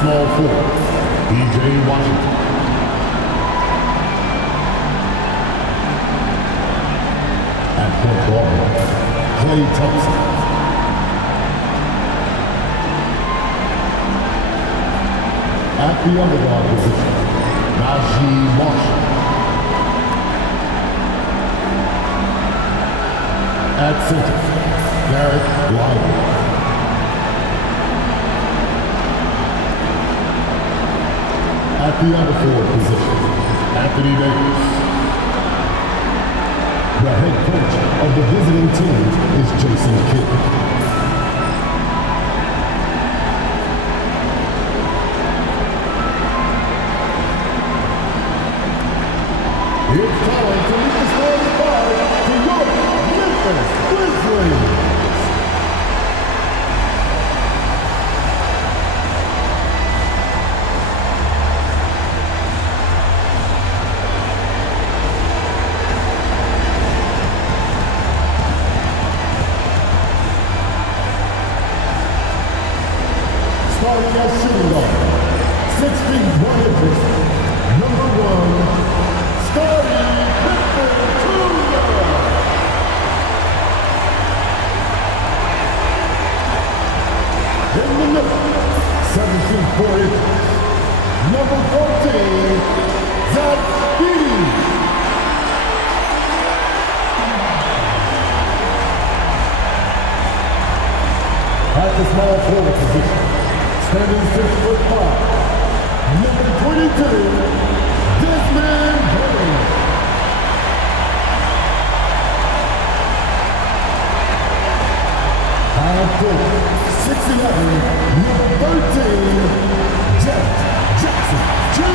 small forward, P.J. Washington. At point guard, Klay Thompson. At the underguard position, Najee Marshall. At center, Garrett Lively. At the other forward position, Anthony Davis. The head coach of the visiting team is Jason Kidd. It's time to meet the starting five to your Memphis Grizzlies. Starting at shooting guard, 6 feet 1 inches, number 1, Scottie Pippen Jr. In the middle, 7 feet 4 inches, number 14, Zach Edey. At the small forward position, standing 6'5", number 22, Desmond Bain. At forward, 6'11", number 13, Jeff Jackson Jr.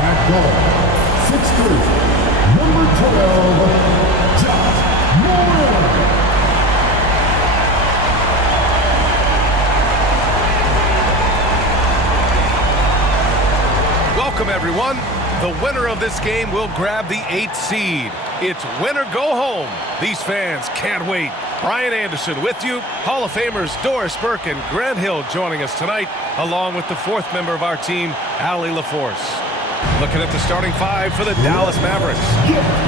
At guard, 6'3", number 12, Josh Moore. Welcome, everyone. The winner of this game will grab the 8th seed. It's win or go home. These fans can't wait. Brian Anderson with you. Hall of Famers Doris Burke and Grant Hill joining us tonight, along with the 4th member of our team, Allie LaForce. Looking at the starting 5 for the Dallas Mavericks.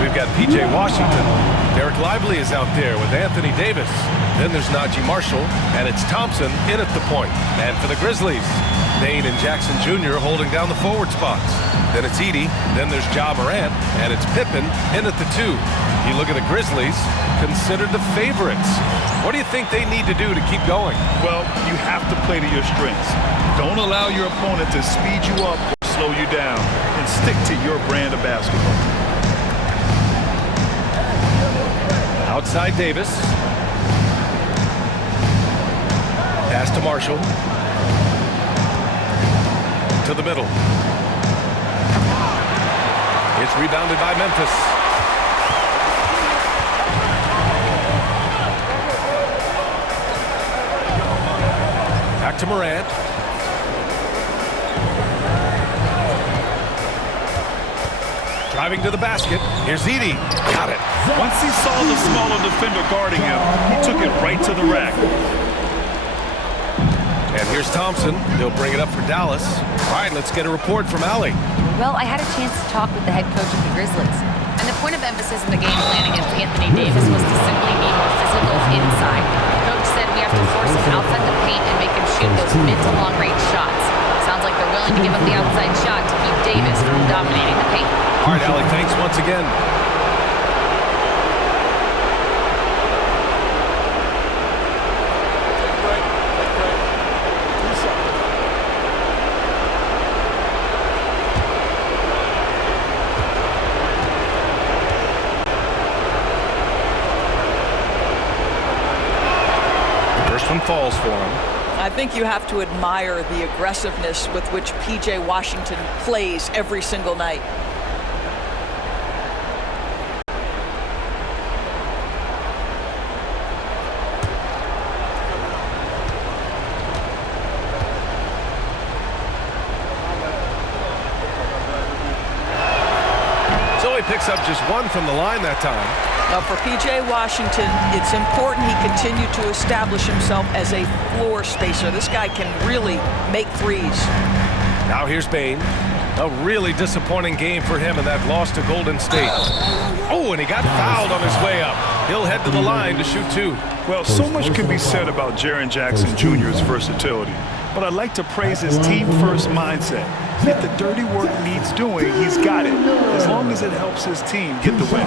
We've got P.J. Washington. Derek Lively is out there with Anthony Davis. Then there's Najee Marshall, and it's Thompson in at the point. And for the Grizzlies, Dane and Jackson Jr. holding down the forward spots. Then it's Edey, then there's Ja Morant, and it's Pippen in at the 2. You look at the Grizzlies, considered the favorites. What do you think they need to do to keep going? Well, you have to play to your strengths. Don't allow your opponent to speed you up or slow you down, and stick to your brand of basketball. Outside Davis. Pass to Marshall. To the middle. It's rebounded by Memphis. Back to Morant. Driving to the basket. Here's Edey. Got it. Once he saw the smaller defender guarding him, he took it right to the rack. And here's Thompson. He'll bring it up for Dallas. All right, let's get a report from Allie. Well, I had a chance to talk with the head coach of the Grizzlies. And the point of emphasis in the game plan against Anthony Davis was to simply be more physical inside. The coach said we have to force him outside the paint and make him shoot those mid to long range shots. Sounds like they're willing to give up the outside shot to keep Davis from dominating the paint. All right, Allie, thanks once again. First one falls for him. I think you have to admire the aggressiveness with which P.J. Washington plays every single night. he picks up just one from the line that time. Now for P.J. Washington, it's important he continue to establish himself as a floor spacer. This guy can really make threes. Now here's Bane. A really disappointing game for him in that loss to Golden State. Oh, and he got fouled on his way up. He'll head to the line to shoot two. Well, so much can be said about Jaren Jackson Jr.'s versatility, but I'd like to praise his team-first mindset. If the dirty work needs doing, he's got it, as long as it helps his team get the win.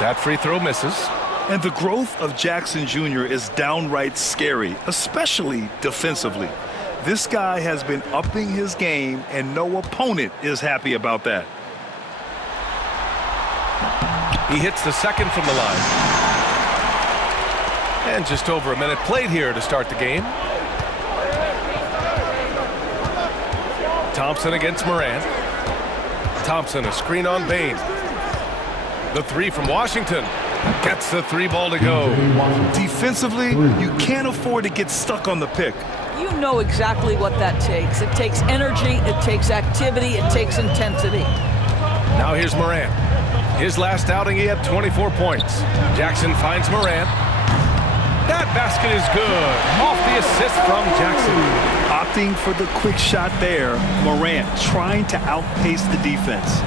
That free throw misses. And the growth of Jackson Jr. is downright scary, especially defensively. This guy has been upping his game, and no opponent is happy about that. He hits the second from the line. And just over a minute played here to start the game. Thompson against Morant. Thompson, a screen on Bane. The three from Washington. Gets the three ball to go. Defensively, you can't afford to get stuck on the pick. You know exactly what that takes. It takes energy, it takes activity, it takes intensity. Now here's Morant. His last outing, he had 24 points. Jackson finds Morant. That basket is good. Off the assist from Jackson. Opting for the quick shot there. Morant trying to outpace the defense.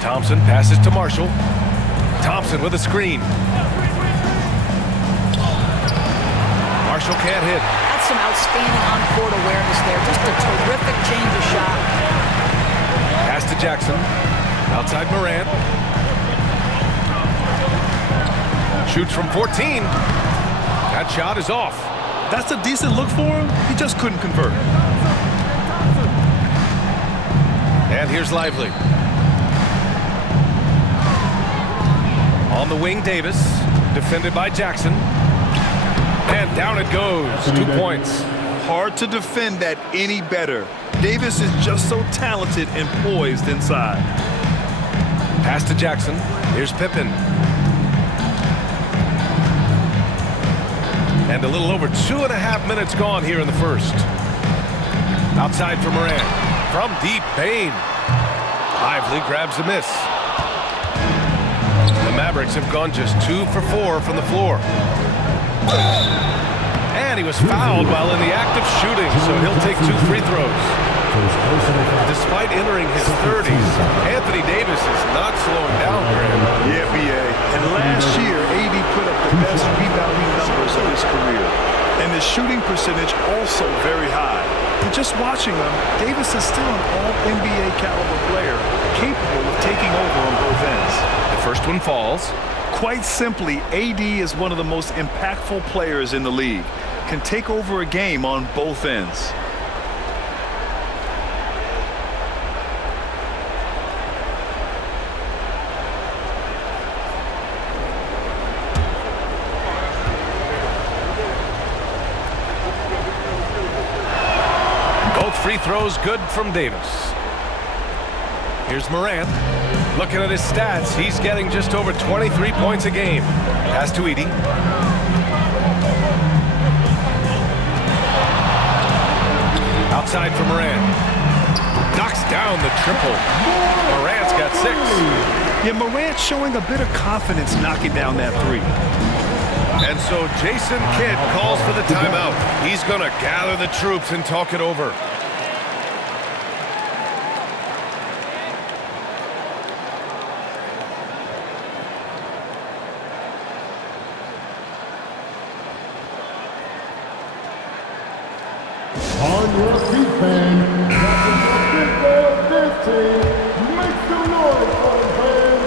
Thompson passes to Marshall. Thompson with a screen. Marshall can't hit. That's some outstanding on-court awareness there. Just a terrific change of shot. Pass to Jackson. Outside Morant. Shoots from 14. That shot is off. That's a decent look for him. He just couldn't convert. And here's Lively. On the wing, Davis. Defended by Jackson. And down it goes. 2 points. Hard to defend that any better. Davis is just so talented and poised inside. Pass to Jackson. Here's Pippen. And a little over 2.5 minutes gone here in the first. Outside for Morant. From deep, Bane. Lively grabs the miss. The Mavericks have gone just 2 for 4 from the floor. And he was fouled while in the act of shooting, so he'll take 2 free throws. Despite entering his 30s, Anthony Davis is not slowing down, Graham. Yeah, B.A. And last year, AD put up the best rebounding numbers of his career. And the shooting percentage also very high. And just watching him, Davis is still an all-NBA caliber player, capable of taking over on both ends. The first one falls. Quite simply, AD is one of the most impactful players in the league. Can take over a game on both ends. Both free throws good from Davis. Here's Morant. Looking at his stats, he's getting just over 23 points a game. Pass to Edey. Outside for Morant. Knocks down the triple. Morant's got 6. Yeah, Morant showing a bit of confidence knocking down that 3. And so Jason Kidd calls for the timeout. He's going to gather the troops and talk it over. On your feet, fans. That's a 15. Make some noise for the fans.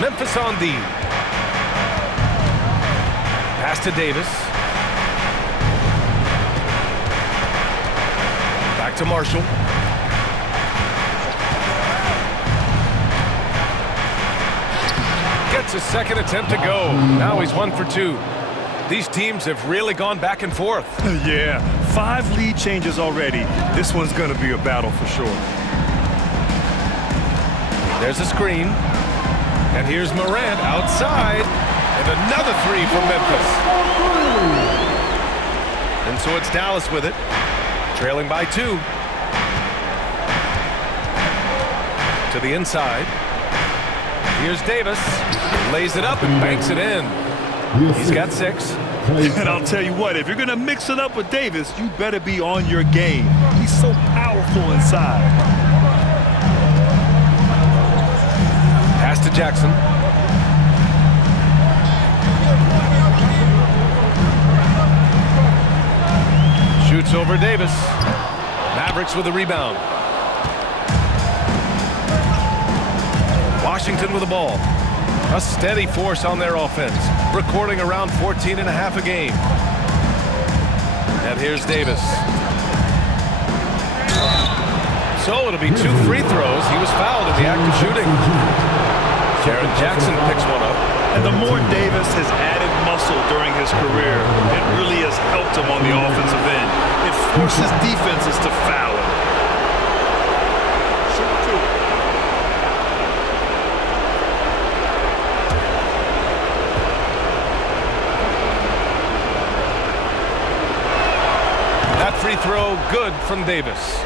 Memphis on D. Pass to Davis. Back to Marshall. That's his second attempt to go. Now he's 1 for 2. These teams have really gone back and forth. Yeah, 5 lead changes already. This one's going to be a battle for sure. There's a screen. And here's Morant outside. And another 3 from Memphis. And so it's Dallas with it, trailing by 2. To the inside. Here's Davis. Lays it up and banks it in. He's got 6. And I'll tell you what, if you're going to mix it up with Davis, you better be on your game. He's so powerful inside. Pass to Jackson. Shoots over Davis. Mavericks with a rebound. Washington with the ball. A steady force on their offense, recording around 14.5 a game. And here's Davis. So it'll be 2 free throws. He was fouled in the act of shooting. Jaren Jackson picks one up. And the more Davis has added muscle during his career, it really has helped him on the offensive end. It forces defenses to foul him. That free throw good from Davis.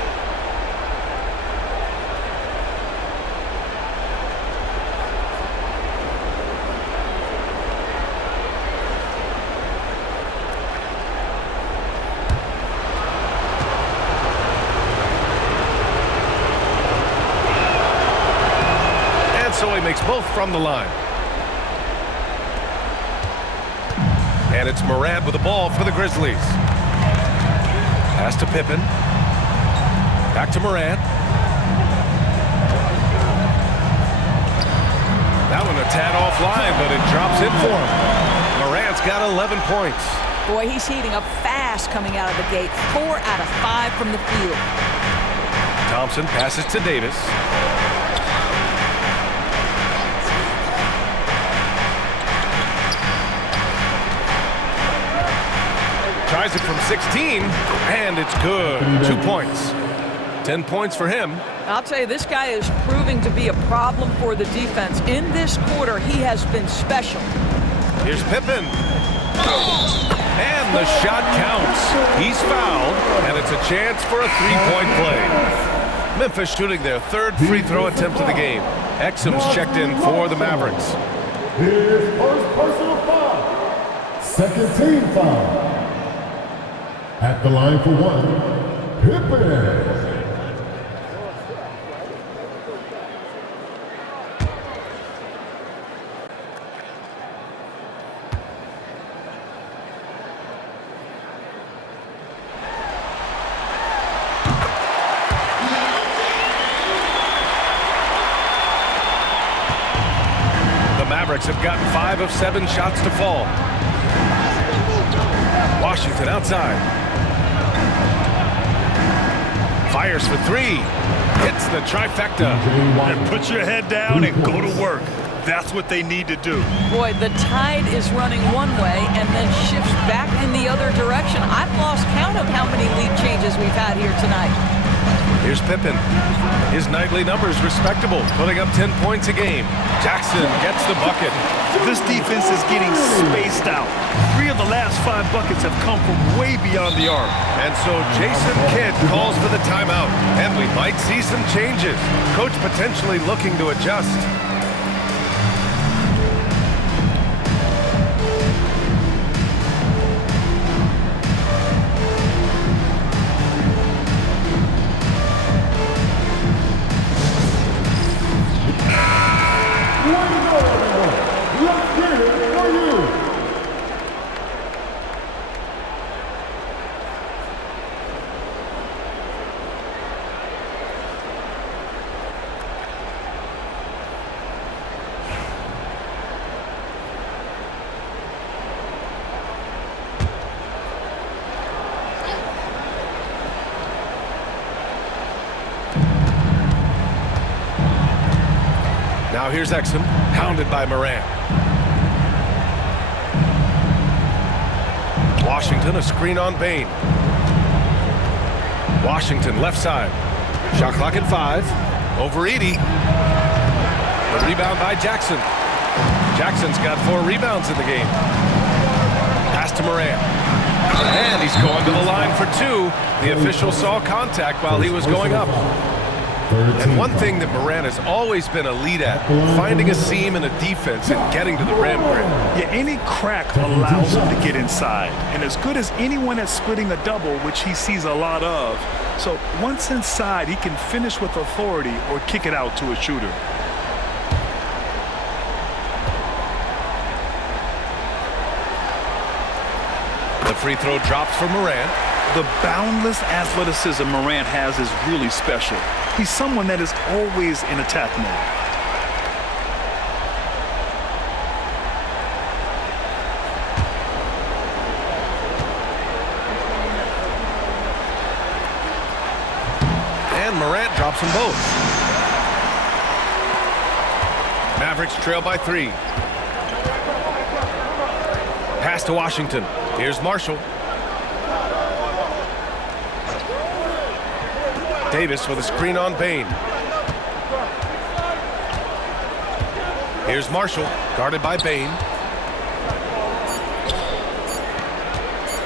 So he makes both from the line. And it's Morant with the ball for the Grizzlies. Pass to Pippen. Back to Morant. That one a tad offline, but it drops in for him. Morant's got 11 points. Boy, he's heating up fast coming out of the gate. 4 out of 5 from the field. Thompson passes to Davis. Tries it from 16, and it's good. 2 points. 10 points for him. I'll tell you, this guy is proving to be a problem for the defense. In this quarter, he has been special. Here's Pippen. And the shot counts. He's fouled, and it's a chance for a 3-point play. Memphis shooting their 3rd free throw attempt of the game. Exum's checked in for the Mavericks. Here's first personal foul. Second team foul. At the line for 1, Pippen. The Mavericks have gotten 5 of 7 shots to fall. Washington outside. Fires for 3. Hits the trifecta. And put your head down and go to work. That's what they need to do. Boy, the tide is running one way and then shifts back in the other direction. I've lost count of how many lead changes we've had here tonight. Here's Pippen. His nightly numbers respectable, putting up 10 points a game. Jackson gets the bucket. This defense is getting spaced out. 3 of the last 5 buckets have come from way beyond the arc. And so Jason Kidd calls for the timeout, and we might see some changes. Coach potentially looking to adjust. Now here's Exum, hounded by Morant. Washington, a screen on Bain. Washington, left side. Shot clock at 5. Over Edie. The rebound by Jackson. Jackson's got 4 rebounds in the game. Pass to Morant. And he's going to the line for 2. The official saw contact while he was going up. And one thing that Morant has always been elite at, finding a seam in a defense and getting to the rim. Yeah, any crack allows him to get inside. And as good as anyone at splitting a double, which he sees a lot of. So once inside, he can finish with authority or kick it out to a shooter. The free throw drops for Morant. The boundless athleticism Morant has is really special. He's someone that is always in attack mode. And Morant drops them both. Mavericks trail by 3. Pass to Washington. Here's Marshall. Davis with a screen on Bain. Here's Marshall, guarded by Bain.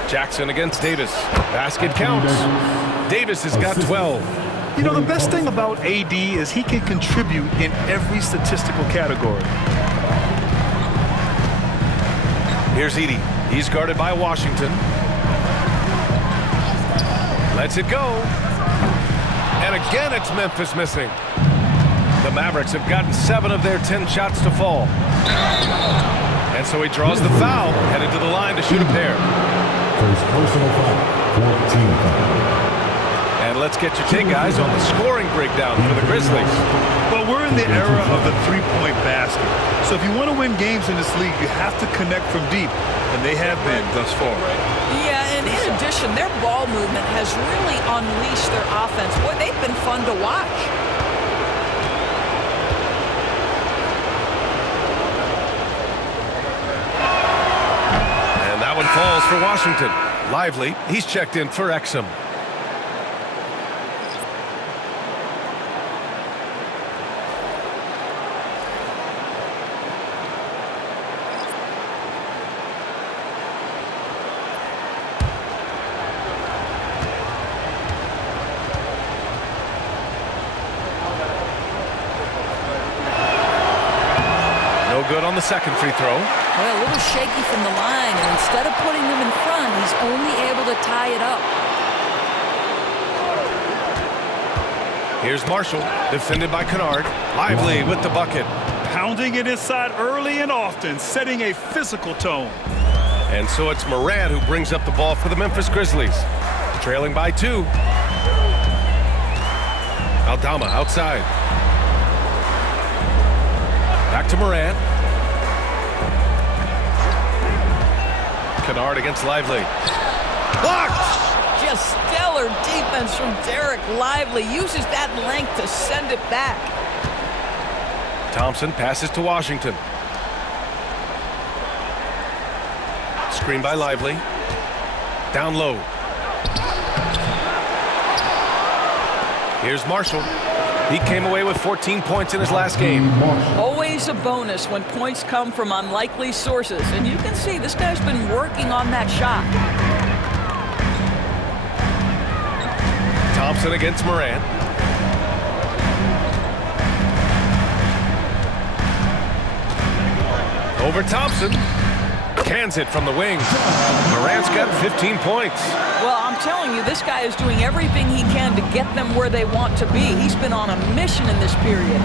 Jackson against Davis. Basket counts. Davis has got 12. You know, the best thing about AD is he can contribute in every statistical category. Here's Edie. He's guarded by Washington. Lets it go. And again, it's Memphis missing. The Mavericks have gotten 7 of their 10 shots to fall. And so he draws the foul, headed to the line to shoot a pair. First personal foul, 14 foul. And let's get your take, guys, on the scoring breakdown for the Grizzlies. Well, we're in the era of the three-point basket. So if you want to win games in this league, you have to connect from deep. And they have been thus far. Yeah, and in addition, their ball movement has really unleashed their offense. Boy, they've been fun to watch. And that one falls for Washington. Lively, he's checked in for Exum. Good on the second free throw. Well, a little shaky from the line, and instead of putting them in front, he's only able to tie it up. Here's Marshall, defended by Kennard. Lively with the bucket. Pounding it inside early and often, setting a physical tone. And so it's Morant who brings up the ball for the Memphis Grizzlies. Trailing by 2. Aldama outside. Back to Morant. Kennard against Lively. Blocked! Just stellar defense from Derek Lively. Uses that length to send it back. Thompson passes to Washington. Screen by Lively. Down low. Here's Marshall. He came away with 14 points in his last game. Always a bonus when points come from unlikely sources. And you can see this guy's been working on that shot. Thompson against Morant. Over Thompson. Cans it from the wing. Morant's got 15 points. Well, I'm telling you, this guy is doing everything he can to get them where they want to be. He's been on a mission in this period.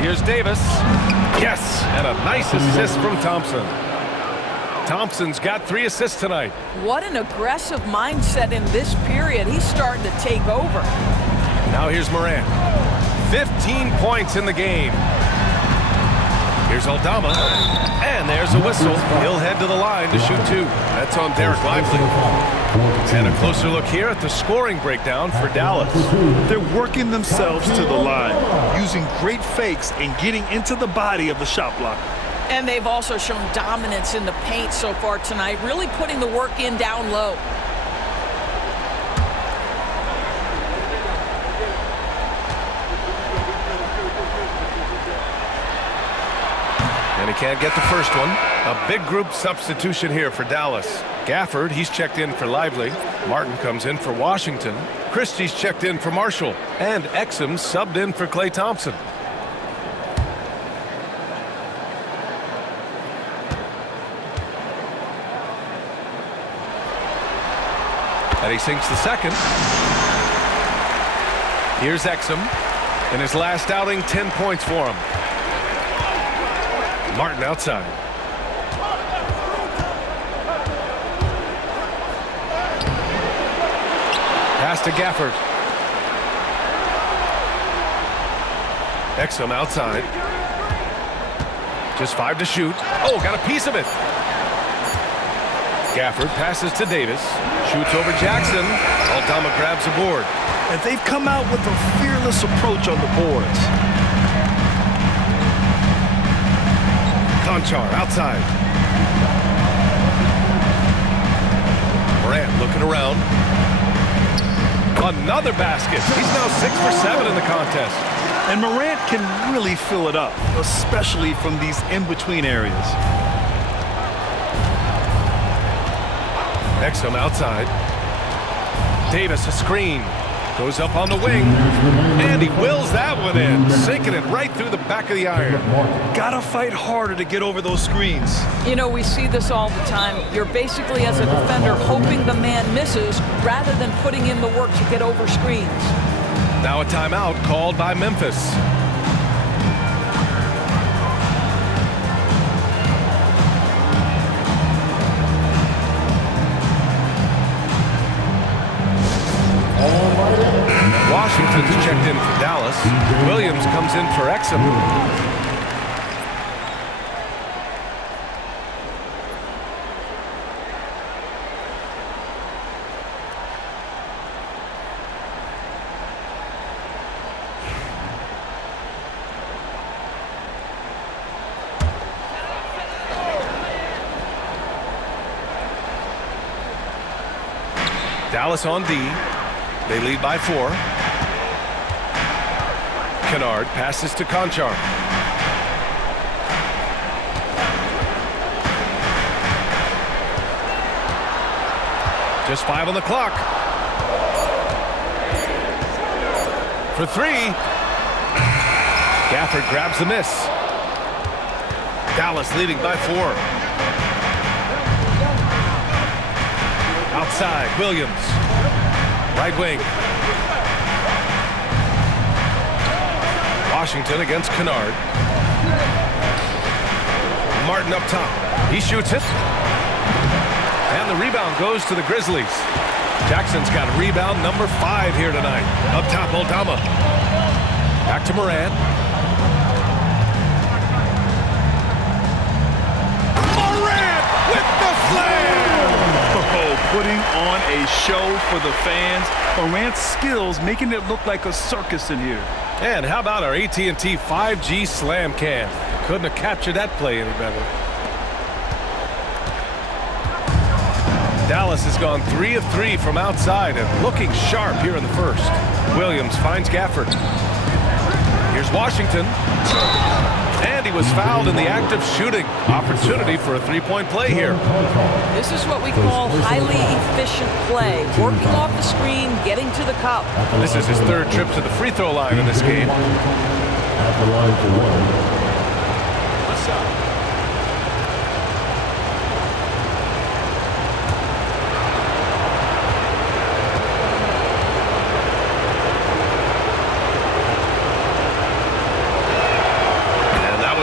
Here's Davis. Yes, and a nice assist from Thompson. Thompson's got 3 assists tonight. What an aggressive mindset in this period. He's starting to take over. Now here's Morant. 15 points in the game. Here's Aldama, and there's a whistle. He'll head to the line to shoot 2. That's on Derek Lively. And a closer look here at the scoring breakdown for Dallas. They're working themselves to the line, using great fakes and getting into the body of the shot blocker. And they've also shown dominance in the paint so far tonight, really putting the work in down low. And he can't get the first one. A big group substitution here for Dallas. Gafford, he's checked in for Lively. Martin comes in for Washington. Christie's checked in for Marshall. And Exum subbed in for Klay Thompson. And he sinks the second. Here's Exum. In his last outing, 10 points for him. Martin outside. Pass to Gafford. Exum outside. Just 5 to shoot. Oh, got a piece of it. Gafford passes to Davis. Shoots over Jackson. Aldama grabs the board. And they've come out with a fearless approach on the boards. Conchar outside. Morant looking around. Another basket. He's now 6 for 7 in the contest. And Morant can really fill it up, especially from these in-between areas. Exum outside. Davis a screen. Goes up on the wing. And he wills that one in. Sinking it right through the back of the iron. Gotta fight harder to get over those screens. You know, we see this all the time. You're basically, as a defender, hoping the man misses rather than putting in the work to get over screens. Now a timeout called by Memphis. Washington's checked in for Dallas. Williams comes in for Exum. Dallas on D. They lead by 4. Kennard passes to Conchar. Just 5 on the clock. For 3. Gafford grabs the miss. Dallas leading by 4. Outside, Williams. Right wing. Washington against Kennard. Martin up top. He shoots it. And the rebound goes to the Grizzlies. Jackson's got rebound number 5 here tonight. Up top, Aldama. Back to Morant. Morant with the slam! Oh, putting on a show for the fans. Morant's skills making it look like a circus in here. And how about our AT&T 5G slam cam? Couldn't have captured that play any better. Dallas has gone 3 of 3 from outside and looking sharp here in the first. Williams finds Gafford. Here's Washington. And he was fouled in the act of shooting. Opportunity for a 3-point play here. This is what we call highly efficient play. Working off the screen, getting to the cup. This is his 3rd trip to the free throw line in this game. At the line for 1.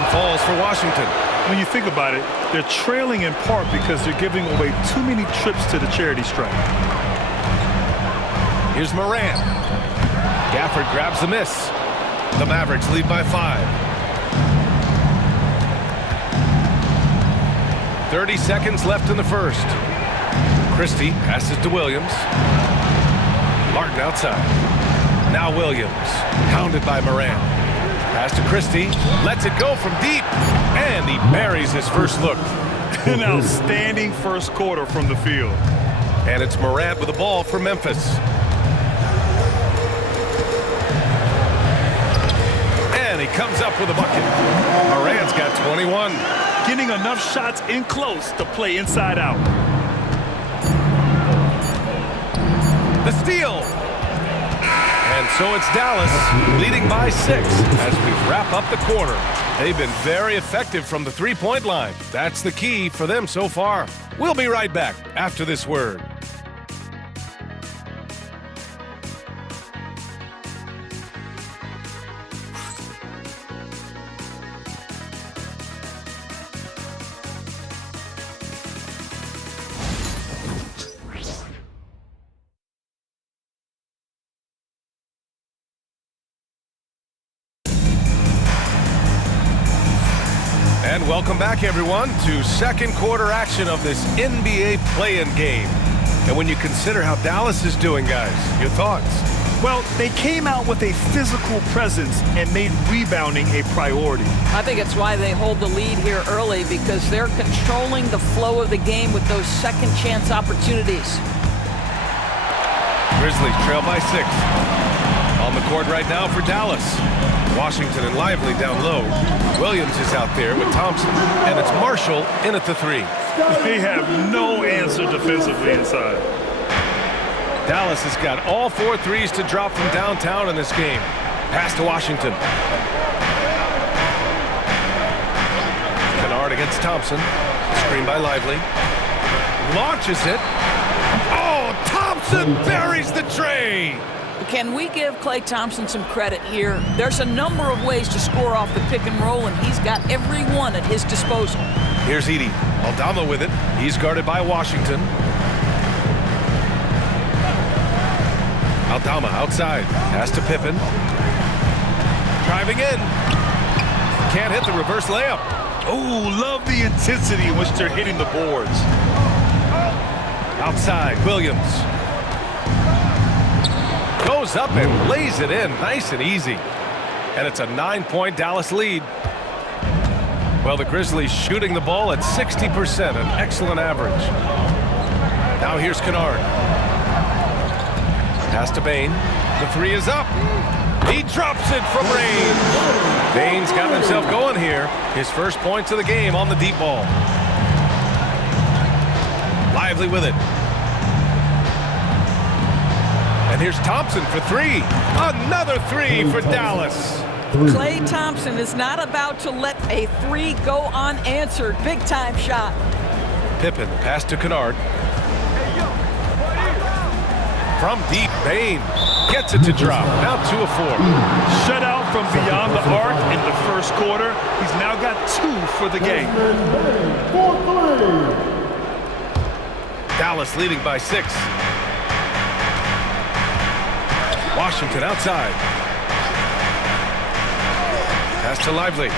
Falls for Washington. When you think about it, they're trailing in part because they're giving away too many trips to the charity stripe. Here's Morant. Gafford grabs the miss. The Mavericks lead by 5. 30 seconds left in the first. Christie passes to Williams. Martin outside. Now Williams, pounded by Morant. Pass to Christie. Lets it go from deep. And he buries his first look. An outstanding first quarter from the field. And it's Morant with the ball for Memphis. And he comes up with a bucket. Morant's got 21. Getting enough shots in close to play inside out. The steal. And so it's Dallas leading by 6 as we wrap up the quarter. They've been very effective from the three-point line. That's the key for them so far. We'll be right back after this word. And welcome back, everyone, to second quarter action of this NBA play-in game. And when you consider how Dallas is doing, guys, your thoughts? Well, they came out with a physical presence and made rebounding a priority. I think it's why they hold the lead here early, because they're controlling the flow of the game with those second chance opportunities. Grizzlies trail by 6. On the court right now for Dallas. Washington and Lively down low. Williams is out there with Thompson. And it's Marshall in at the 3. They have no answer defensively inside. Dallas has got all 4 threes to drop from downtown in this game. Pass to Washington. Kennard against Thompson. Screen by Lively. Launches it. Oh, Thompson buries the tray. Can we give Klay Thompson some credit here? There's a number of ways to score off the pick and roll, and he's got every one at his disposal. Here's Edey. Aldama with it. He's guarded by Washington. Aldama outside. Pass to Pippen. Driving in. Can't hit the reverse layup. Oh, love the intensity in which they're hitting the boards. Outside, Williams. Goes up and lays it in. Nice and easy. And it's a 9-point Dallas lead. Well, the Grizzlies shooting the ball at 60%, an excellent average. Now here's Kennard. Pass to Bane. The 3 is up. He drops it from range. Bane's got himself going here. His first points of the game on the deep ball. Lively with it. And here's Thompson for 3. Another 3 for Dallas. Klay Thompson is not about to let a 3 go unanswered. Big time shot. Pippen, pass to Kennard. From deep, Bane gets it to drop. Now 2 of 4. Shut out from beyond the arc in the first quarter. He's now got 2 for the game. Dallas leading by 6. Washington outside. Pass to Lively.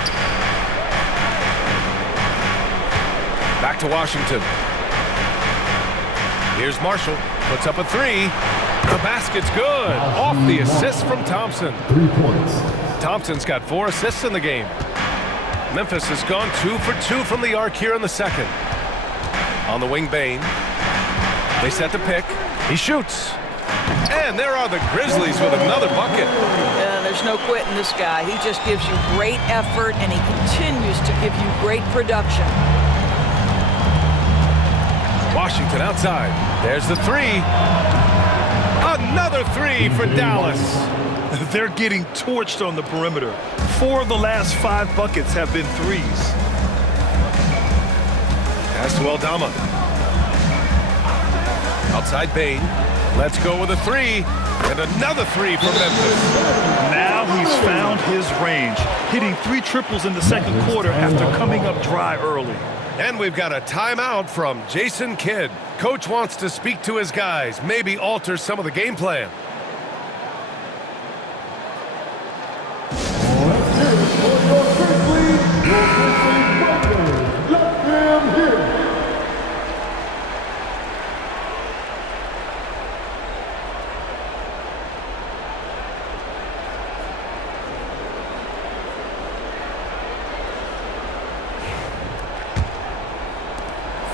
Back to Washington. Here's Marshall. Puts up a 3. The basket's good. Off the assist from Thompson. 3 points. Thompson's got 4 assists in the game. Memphis has gone 2 for 2 from the arc here in the second. On the wing, Bane. They set the pick. He shoots. And there are the Grizzlies with another bucket. Yeah, there's no quitting this guy. He just gives you great effort, and he continues to give you great production. Washington outside. There's the 3. Another 3 for Dallas. They're getting torched on the perimeter. 4 of the last 5 buckets have been 3s. Pass to Aldama. Outside Bane. Let's go with a 3. And another 3 for Memphis. Now he's found his range, hitting 3 triples in the second quarter after coming up dry early. And we've got a timeout from Jason Kidd. Coach wants to speak to his guys, maybe alter some of the game plan. Let them hear.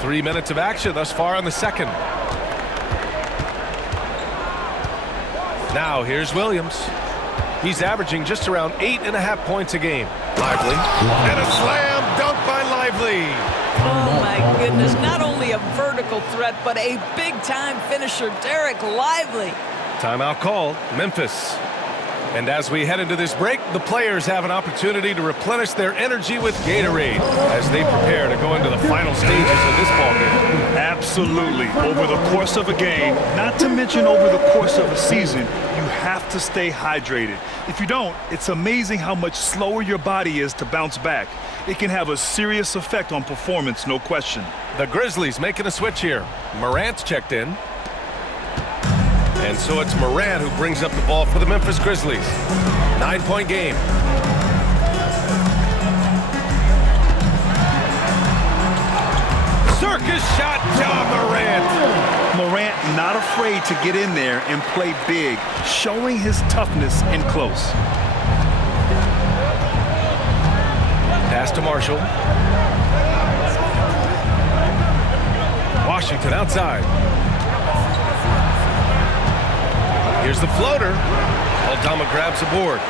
3 minutes of action thus far in the second. Now here's Williams. He's averaging just around 8.5 points a game. Lively. And a slam dunk by Lively. Oh, my goodness. Not only a vertical threat, but a big-time finisher, Derek Lively. Timeout called, Memphis. And as we head into this break, the players have an opportunity to replenish their energy with Gatorade as they prepare to go into the final stages of this ballgame. Absolutely. Over the course of a game, not to mention over the course of a season, you have to stay hydrated. If you don't, it's amazing how much slower your body is to bounce back. It can have a serious effect on performance, no question. The Grizzlies making a switch here. Morant's checked in. And so it's Morant who brings up the ball for the Memphis Grizzlies. 9-point game. Circus shot, John Morant. Morant not afraid to get in there and play big, showing his toughness in close. Pass to Marshall. Washington outside. Here's the floater. Aldama grabs the board.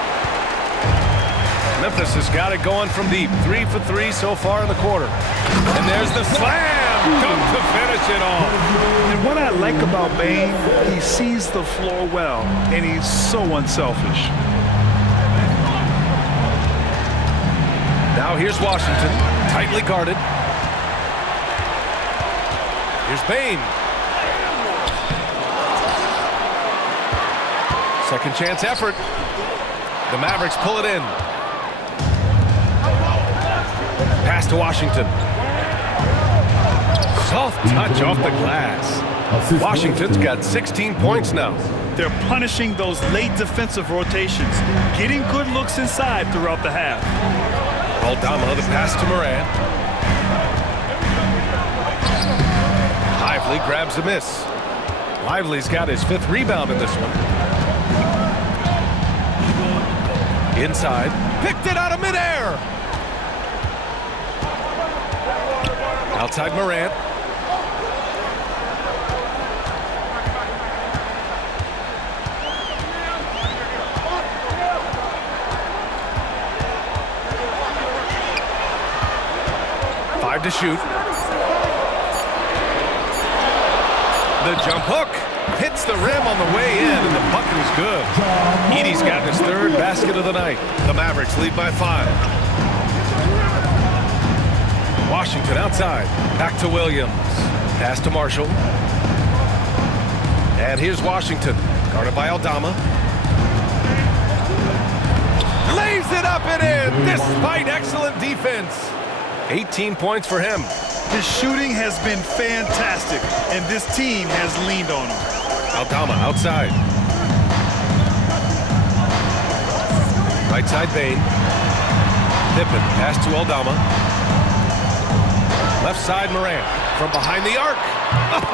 Memphis has got it going from deep. 3 for 3 so far in the quarter. And there's the slam dunk to finish it off. And what I like about Bane, he sees the floor well, and he's so unselfish. Now here's Washington, tightly guarded. Here's Bane. Second chance effort. The Mavericks pull it in. Pass to Washington. Soft touch off the glass. Washington's got 16 points now. They're punishing those late defensive rotations, getting good looks inside throughout the half. Aldama, the pass to Morant. Lively grabs the miss. Lively's got his 5th rebound in this one. Inside, picked it out of midair. Outside Morant. Five to shoot. The jump hook. Hits the rim on the way in, and the bucket is good. Edey's got his 3rd basket of the night. The Mavericks lead by 5. Washington outside. Back to Williams. Pass to Marshall. And here's Washington, guarded by Aldama. Lays it up and in, despite excellent defense. 18 points for him. His shooting has been fantastic, and this team has leaned on him. Aldama outside. Right side Bane. Pippen, pass to Aldama. Left side Morant. From behind the arc.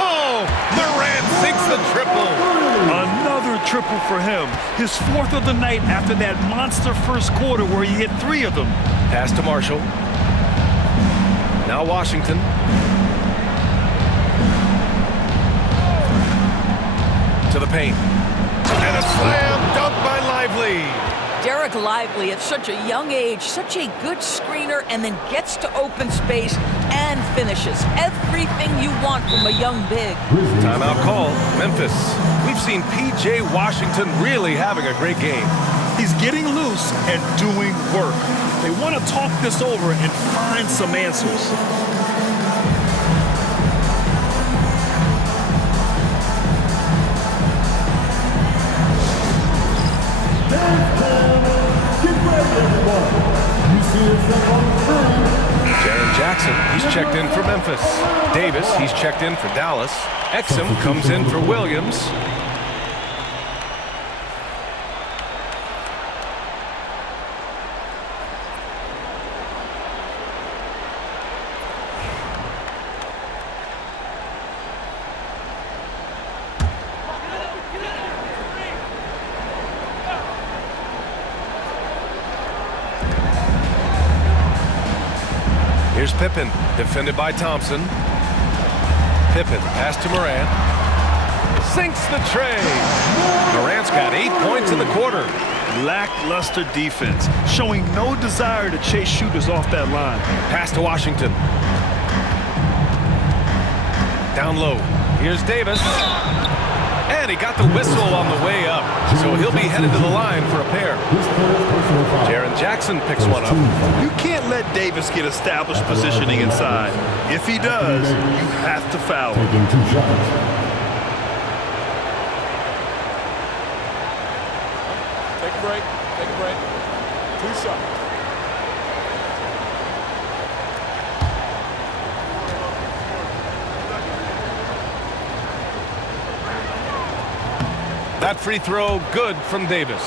Oh! Morant sinks the triple. Another triple for him. His 4th of the night after that monster first quarter where he hit 3 of them. Pass to Marshall. Now Washington. To the paint. And a slam dunk by Lively. Derek Lively, at such a young age, such a good screener, and then gets to open space and finishes. Everything you want from a young big. Timeout call, Memphis. We've seen P.J. Washington really having a great game. He's getting loose and doing work. They want to talk this over and find some answers. Jaren Jackson, he's checked in for Memphis. Davis, he's checked in for Dallas. Exum comes in for Williams. Here's Pippen, defended by Thompson. Pippen, pass to Morant. Sinks the tray. Morant's got 8 points in the quarter. Lackluster defense, showing no desire to chase shooters off that line. Pass to Washington. Down low. Here's Davis. And he got the whistle on the way up. So he'll be headed to the line for a pair. Jaren Jackson picks one up. You can't let Davis get established positioning inside. If he does, you have to foul him. Taking 2 shots. Take a break. Take a break. 2 shots. That free throw good from Davis.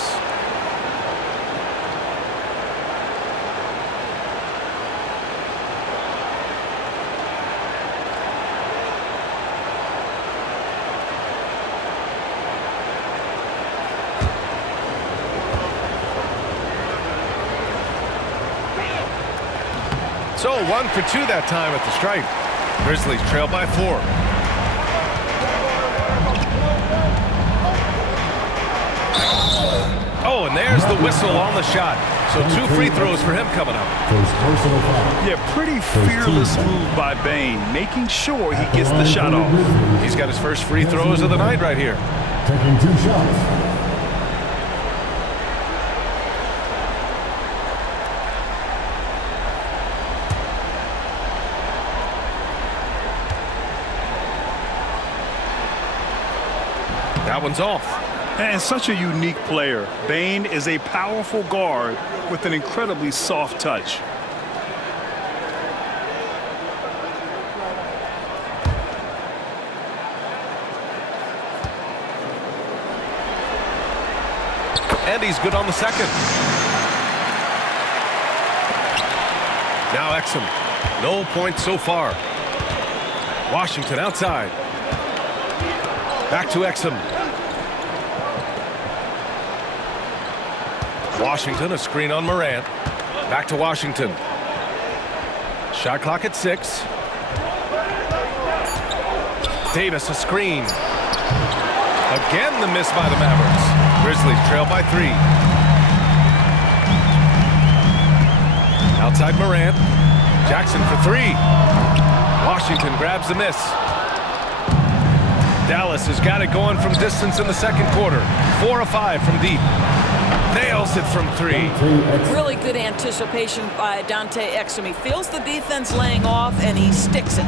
So 1 for 2 that time at the stripe. Grizzlies trail by 4. Oh, and there's the whistle on the shot. So 2 free throws for him coming up. First personal foul. Yeah, pretty fearless move by Bane, making sure he gets the shot off. He's got his first free throws of the night right here. Taking 2 shots. That one's off. And such a unique player. Bane is a powerful guard with an incredibly soft touch. And he's good on the second. Now Exum. No points so far. Washington outside. Back to Exum. Washington, a screen on Morant. Back to Washington. Shot clock at 6. Davis, a screen. Again, the miss by the Mavericks. Grizzlies trail by 3. Outside Morant. Jackson for 3. Washington grabs the miss. Dallas has got it going from distance in the second quarter. 4 of 5 from deep. Nails it from 3. Really good anticipation by Dante Exum. He feels the defense laying off, and he sticks it.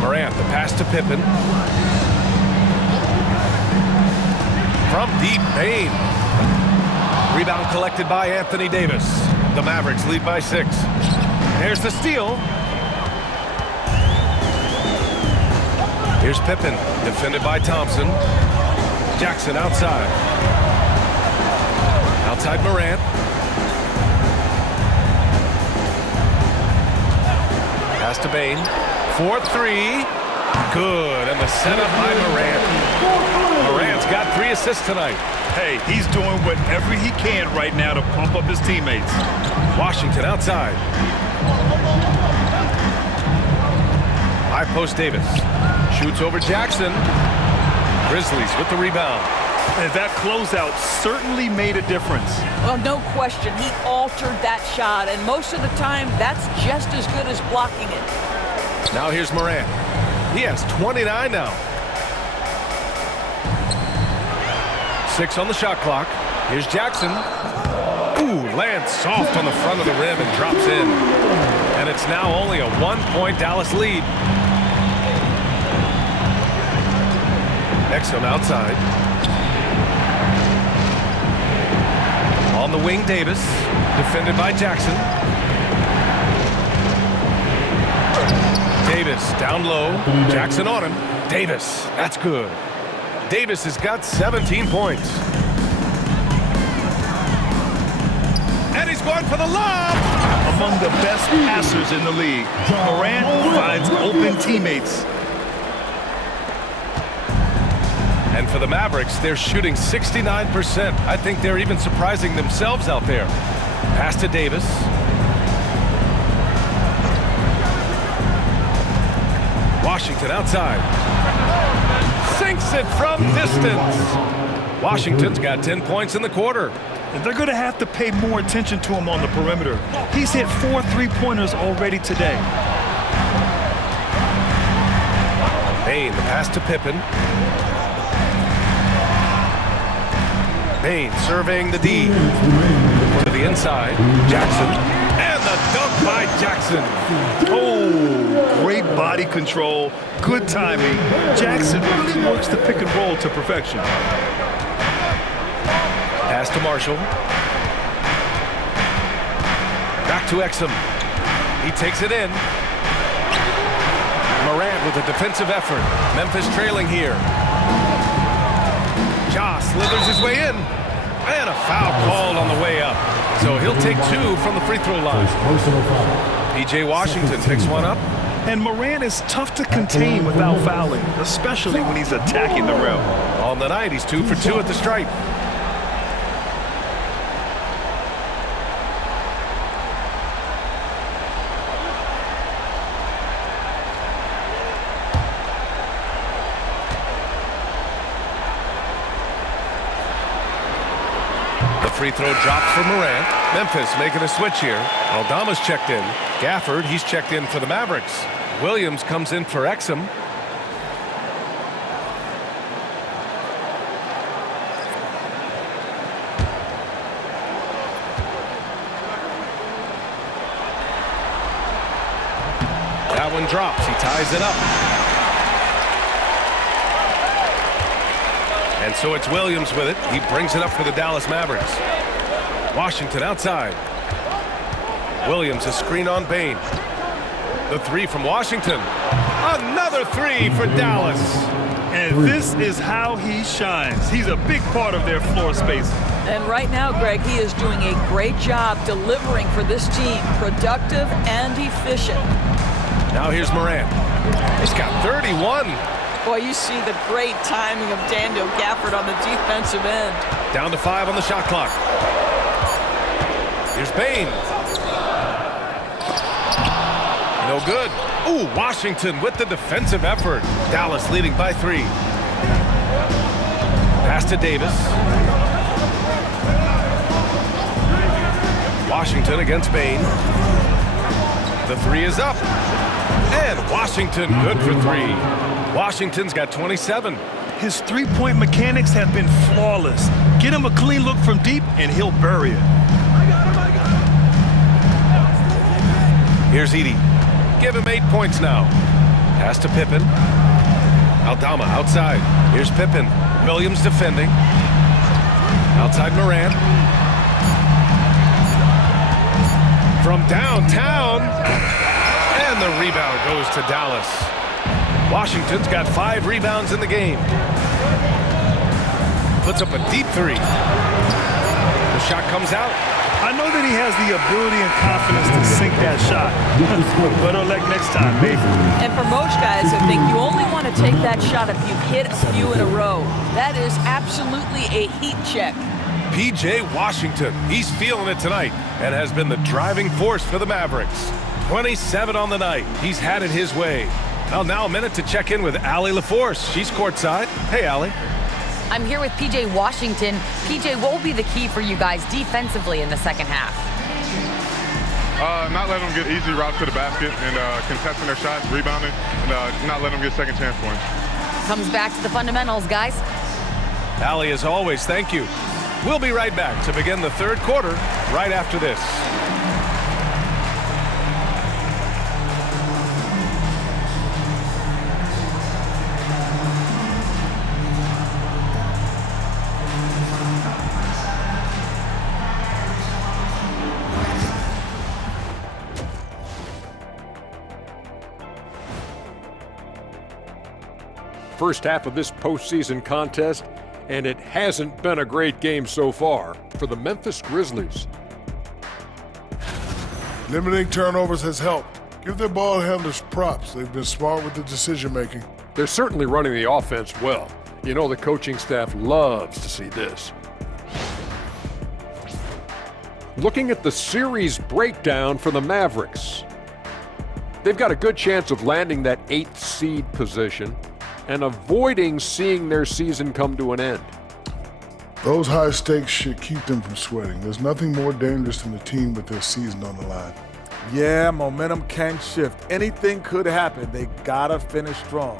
Morant, the pass to Pippen. From deep, Bane. Rebound collected by Anthony Davis. The Mavericks lead by 6. Here's the steal. Here's Pippen, defended by Thompson. Jackson outside. Outside Morant. Pass to Bane. 4-3. Good. And the setup by Morant. Morant's got 3 assists tonight. Hey, he's doing whatever he can right now to pump up his teammates. Washington outside. High post Davis. Shoots over Jackson. Grizzlies with the rebound. And that closeout certainly made a difference. Well, no question. He altered that shot, and most of the time, that's just as good as blocking it. Now here's Morant. He has 29 now. 6 on the shot clock. Here's Jackson. Ooh, lands soft on the front of the rim and drops in. And it's now only a 1-point Dallas lead. Exum outside. On the wing, Davis. Defended by Jackson. Davis down low. Jackson on him. Davis. That's good. Davis has got 17 points. And he's going for the lob. Among the best passers in the league, Morant finds open teammates. And for the Mavericks, they're shooting 69%. I think they're even surprising themselves out there. Pass to Davis. Washington outside. Sinks it from distance. Washington's got 10 points in the quarter. And they're going to have to pay more attention to him on the perimeter. He's hit 4 3-pointers already today. Bane, the pass to Pippen. Bane surveying the D. To the inside. Jackson. And the dunk by Jackson. Oh, great body control, good timing. Jackson really works the pick and roll to perfection. Pass to Marshall. Back to Exum. He takes it in. Morant with a defensive effort. Memphis trailing here. Ja slithers his way in. And a foul called on the way up. So he'll take 2 from the free throw line. P.J. Washington picks one up. And Morant is tough to contain without fouling, especially when he's attacking the rim. On the night, he's 2 for 2 at the stripe. Free throw dropped for Morant. Memphis making a switch here. Aldama's checked in. Gafford, he's checked in for the Mavericks. Williams comes in for Exum. That one drops. He ties it up. And so it's Williams with it. He brings it up for the Dallas Mavericks. Washington outside. Williams, a screen on Bane. The 3 from Washington. Another 3 for Dallas. And this is how he shines. He's a big part of their floor space. And right now, Greg, he is doing a great job delivering for this team. Productive and efficient. Now here's Morant. He's got 31. Boy, you see the great timing of Daniel Gafford on the defensive end. Down to 5 on the shot clock. Here's Bane. No good. Ooh, Washington with the defensive effort. Dallas leading by 3. Pass to Davis. Washington against Bane. The 3 is up. And Washington good for 3. Washington's got 27. His three-point mechanics have been flawless. Get him a clean look from deep, and he'll bury it. Here's Edey. Give him 8 points now. Pass to Pippen. Aldama outside. Here's Pippen. Williams defending. Outside Morant. From downtown. And the rebound goes to Dallas. Washington's got 5 rebounds in the game. Puts up a deep 3. The shot comes out. I know that he has the ability and confidence to sink that shot. Better luck next time, maybe. And for most guys, I think you only want to take that shot if you've hit a few in a row. That is absolutely a heat check. P.J. Washington, he's feeling it tonight and has been the driving force for the Mavericks. 27 on the night. He's had it his way. Well, now a minute to check in with Allie LaForce. She's courtside. Hey, Allie. I'm here with P.J. Washington. P.J., what will be the key for you guys defensively in the second half? Not letting them get easy routes to the basket and contesting their shots, rebounding, and not letting them get second chance points. Comes back to the fundamentals, guys. Allie, as always, thank you. We'll be right back to begin the third quarter right after this. First half of this postseason contest, and it hasn't been a great game so far for the Memphis Grizzlies. Limiting turnovers has helped. Give their ball handlers props. They've been smart with the decision making. They're certainly running the offense well. You know the coaching staff loves to see this. Looking at the series breakdown for the Mavericks. they've got a good chance of landing that 8th seed position and avoiding seeing their season come to an end. Those high stakes should keep them from sweating. There's nothing more dangerous than a team with their season on the line. Yeah, momentum can shift. Anything could happen. They gotta finish strong.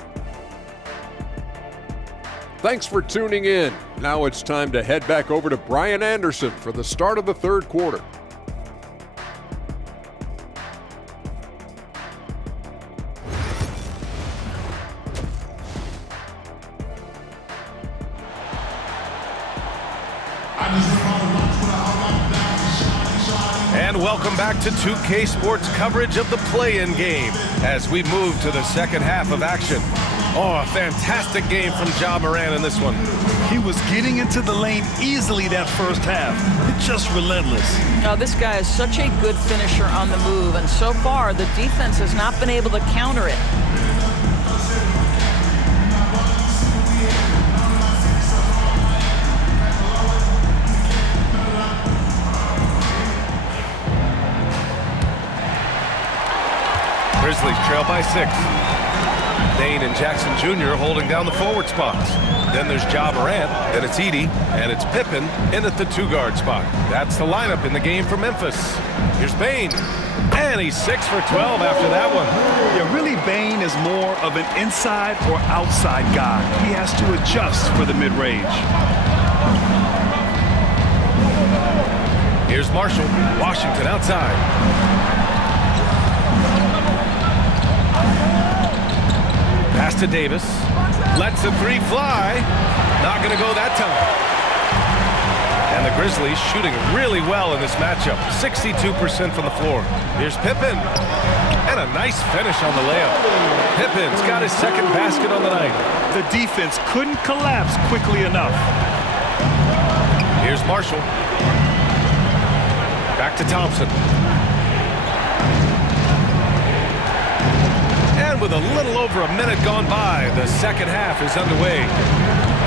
Thanks for tuning in. Now it's time to head back over to Brian Anderson for the start of the third quarter. And welcome back to 2K Sports coverage of the play-in game as we move to the second half of action. Oh, a fantastic game from Ja Morant in this one. He was getting into the lane easily that first half. It's just relentless. Now, this guy is such a good finisher on the move, and so far the defense has not been able to counter it. Grizzlies trail by 6. Dane and Jackson Jr. holding down the forward spots. Then there's Ja Morant, then it's Edey, and it's Pippen in at the 2-guard spot. That's the lineup in the game for Memphis. Here's Bane, and he's 6 for 12 after that one. Yeah, really Bane is more of an inside or outside guy. He has to adjust for the mid-range. Here's Marshall, Washington outside. Pass to Davis. Lets the 3 fly. Not going to go that time. And the Grizzlies shooting really well in this matchup. 62% from the floor. Here's Pippen. And a nice finish on the layup. Pippen's got his second basket on the night. The defense couldn't collapse quickly enough. Here's Marshall. Back to Thompson. And with a little over a minute gone by, the second half is underway.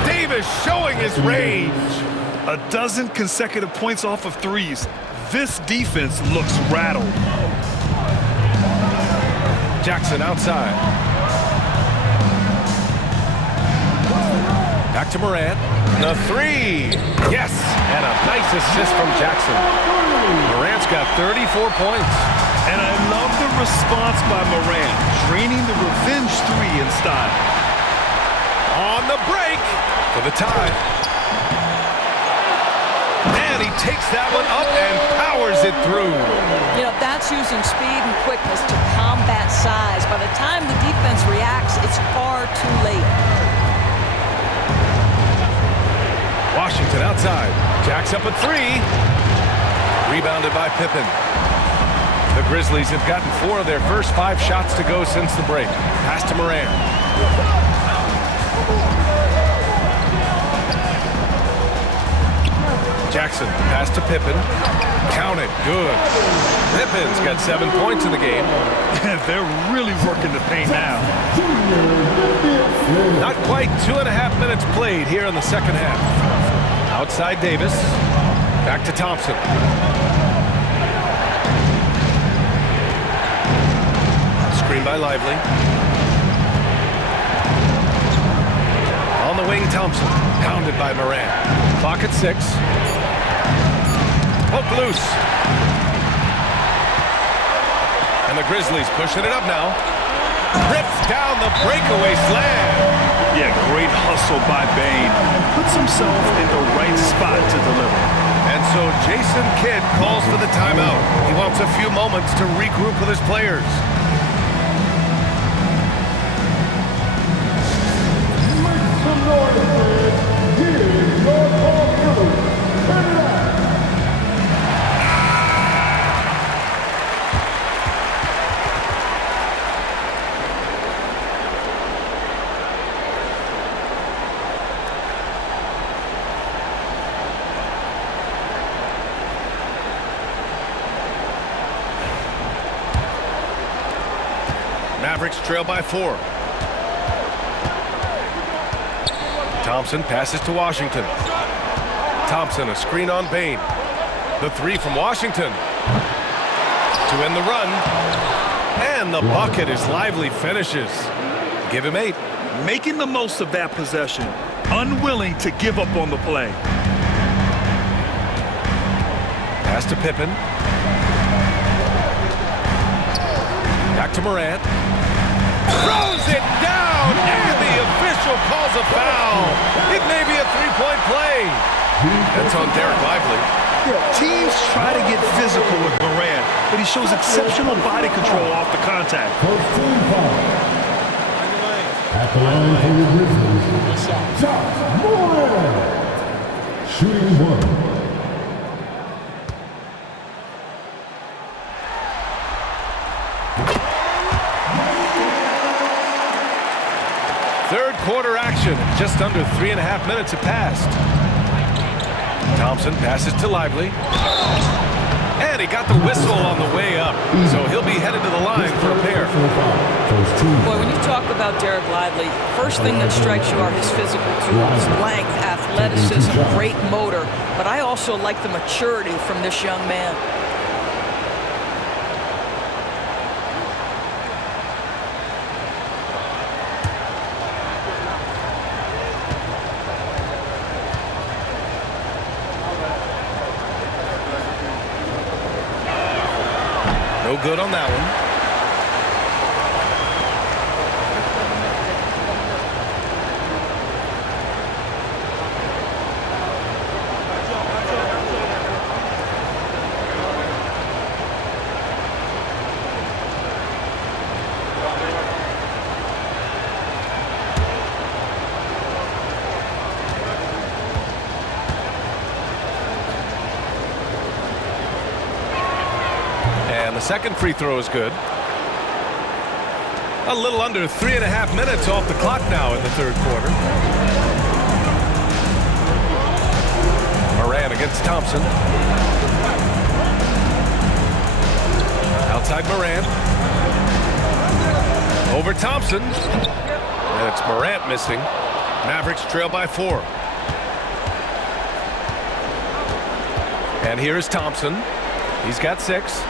Davis showing his range. A dozen consecutive points off of threes. This defense looks rattled. Jackson outside. Back to Morant. The 3. Yes, and a nice assist from Jackson. Morant's got 34 points. And I love the response by Morant, draining the revenge 3 in style. On the break for the tie. And he takes that one up and powers it through. You know, that's using speed and quickness to combat size. By the time the defense reacts, it's far too late. Washington outside. Jacks up a 3. Rebounded by Pippen. The Grizzlies have gotten 4 of their first 5 shots to go since the break. Pass to Morant. Jackson, pass to Pippen. Count it, good. Pippen's got 7 points in the game. They're really working the paint now. Not quite 2.5 minutes played here in the second half. Outside Davis. Back to Thompson. Screen by Lively. On the wing, Thompson. Pounded by Morant. Clock at 6. Poke loose. And the Grizzlies pushing it up now. Rips down the breakaway slam. Yeah, great hustle by Bane. And puts himself in the right spot to deliver. And so Jason Kidd calls for the timeout. He wants a few moments to regroup with his players. Mavericks trail by 4. Thompson passes to Washington. Thompson, a screen on Bane. The 3 from Washington. To end the run. And the bucket is lively finishes. Give him 8. Making the most of that possession. Unwilling to give up on the play. Pass to Pippen. Back to Morant. Throws it down, and the official calls a foul. It may be a three-point play. That's on Derek Lively. Yeah, teams try to get physical with Morant, but he shows exceptional body control off the contact. First team foul. At the line for the Grizzlies, Josh Morant. Shooting 1. Third quarter action. Just under 3.5 minutes have passed. Thompson passes to Lively. And he got the whistle on the way up. So he'll be headed to the line for a pair. Boy, when you talk about Derek Lively, first thing that strikes you are his physical tools, length, athleticism, great motor. But I also like the maturity from this young man. No good on that one. And the second free throw is good. A little under 3.5 minutes off the clock now in the third quarter. Morant against Thompson. Outside Morant. Over Thompson. And it's Morant missing. Mavericks trail by 4. And here is Thompson. He's got 6.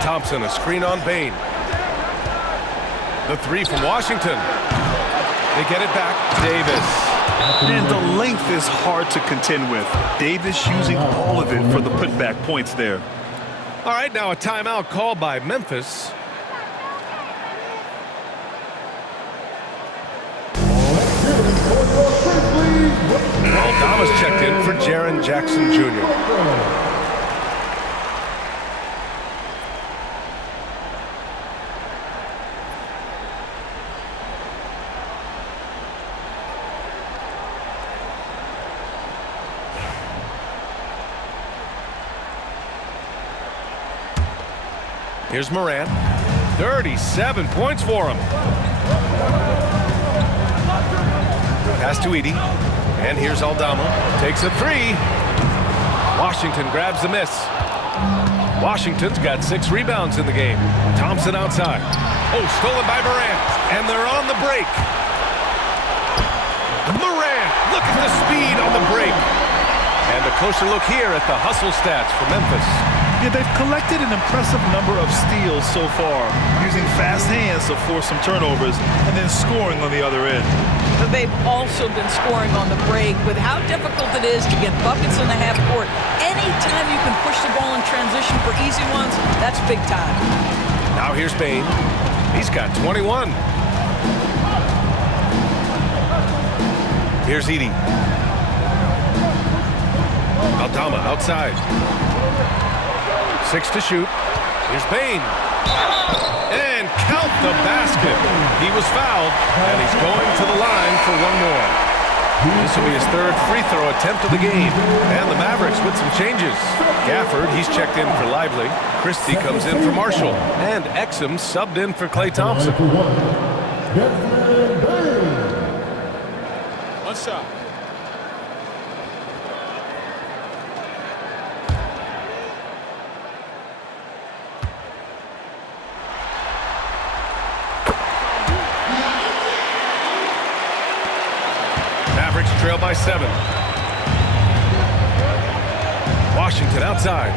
Thompson, a screen on Bane. The 3 from Washington. They get it back. Davis. And the length is hard to contend with. Davis using all of it for the putback points there. All right, now a timeout called by Memphis. Aldama's checked in for Jaren Jackson Jr. Here's Morant. 37 points for him. Pass to Edey. And here's Aldama. Takes a 3. Washington grabs the miss. Washington's got 6 rebounds in the game. Thompson outside. Oh, stolen by Morant. And they're on the break. Morant, look at the speed on the break. And a closer look here at the hustle stats for Memphis. Yeah, they've collected an impressive number of steals so far, using fast hands to force some turnovers and then scoring on the other end. But they've also been scoring on the break. With how difficult it is to get buckets in the half court, anytime you can push the ball in transition for easy ones, that's big time. Now here's Bane. He's got 21. Here's Edey. Aldama outside. 6 to shoot. Here's Bane. And count the basket. He was fouled, and he's going to the line for one more. This will be his 3rd free throw attempt of the game. And the Mavericks with some changes. Gafford, he's checked in for Lively. Christie comes in for Marshall. And Exum subbed in for Klay Thompson. One shot. Trail by 7. Washington outside.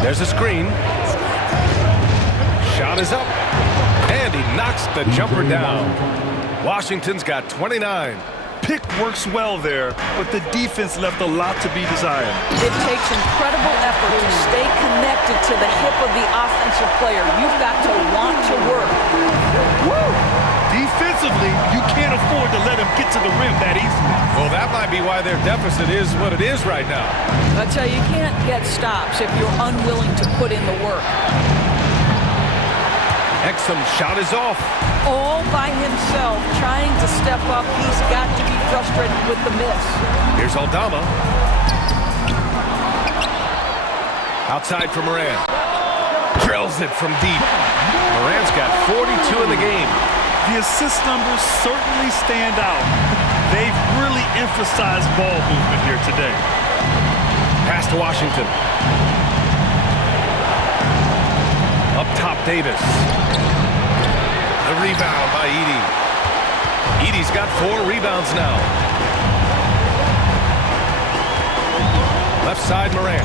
There's a screen. shot is up. And he knocks the jumper down. Washington's got 29. Pick works well there, but the defense left a lot to be desired. It takes incredible effort to stay connected to the hip of the offensive player. You've got to want to work. Woo! Defensively, you can't afford to let him get to the rim that easily. Well, that might be why their deficit is what it is right now. I tell you, you can't get stops if you're unwilling to put in the work. Exum's shot is off. All by himself, trying to step up. He's got to be frustrated with the miss. Here's Aldama. Outside for Moran. Drills it from deep. Moran's got 42 in the game. The assist numbers certainly stand out. They've really emphasized ball movement here today. Pass to Washington. Up top, Davis. The rebound by Edey. Edey's got 4 rebounds now. Left side, Moran.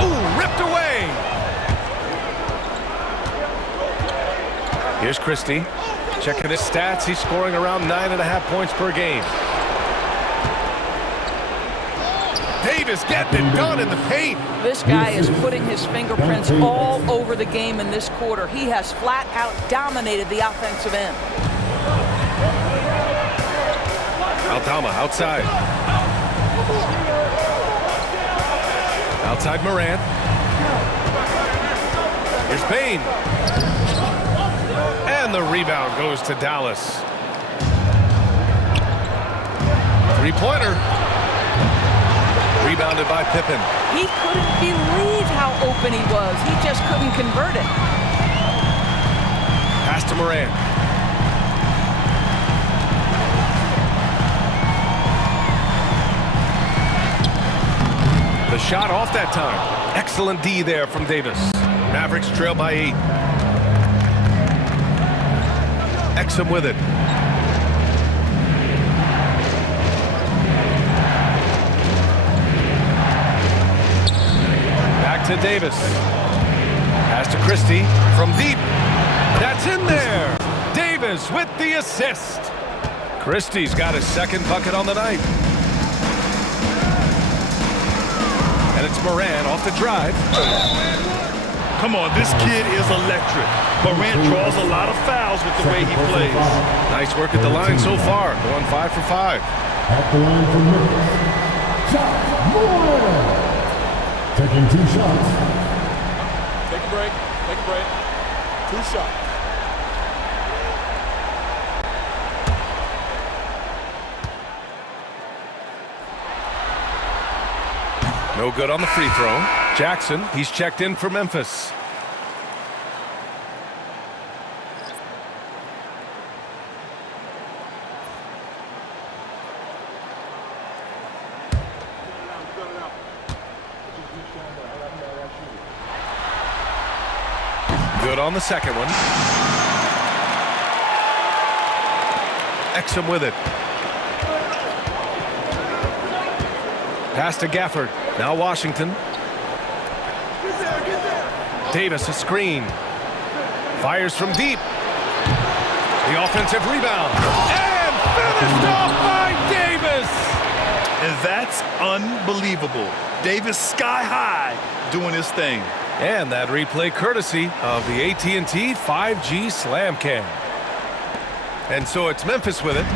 Ooh, ripped away. Here's Christie. Checking his stats. He's scoring around 9.5 points per game. Davis getting it done in the paint. This guy is putting his fingerprints all over the game in this quarter. He has flat out dominated the offensive end. Aldama outside. Outside Moran. Here's Payne. And the rebound goes to Dallas. Three-pointer. Rebounded by Pippen. He couldn't believe how open he was. He just couldn't convert it. Pass to Moran. The shot off that time. Excellent D there from Davis. Mavericks trail by 8. Exum with it. Back to Davis. Pass to Christie from deep. That's in there. Davis with the assist. Christie's got his second bucket on the night. And it's Moran off the drive. Come on, this kid is electric. Moran draws a lot of fouls with the way he plays. Nice work at the line so far. Going 5 for 5. At the line for Memphis. Shot, Moran. Taking 2 shots. Take a break. Take a break. 2 shots. No good on the free throw. Jackson, he's checked in for Memphis. Good on the second one. Exum with it. Pass to Gafford. Now Washington. Davis a screen. Fires from deep. The offensive rebound. And finished off by Davis. And that's unbelievable. Davis sky high doing his thing. And that replay courtesy of the AT&T 5G Slam Cam. And so it's Memphis with it.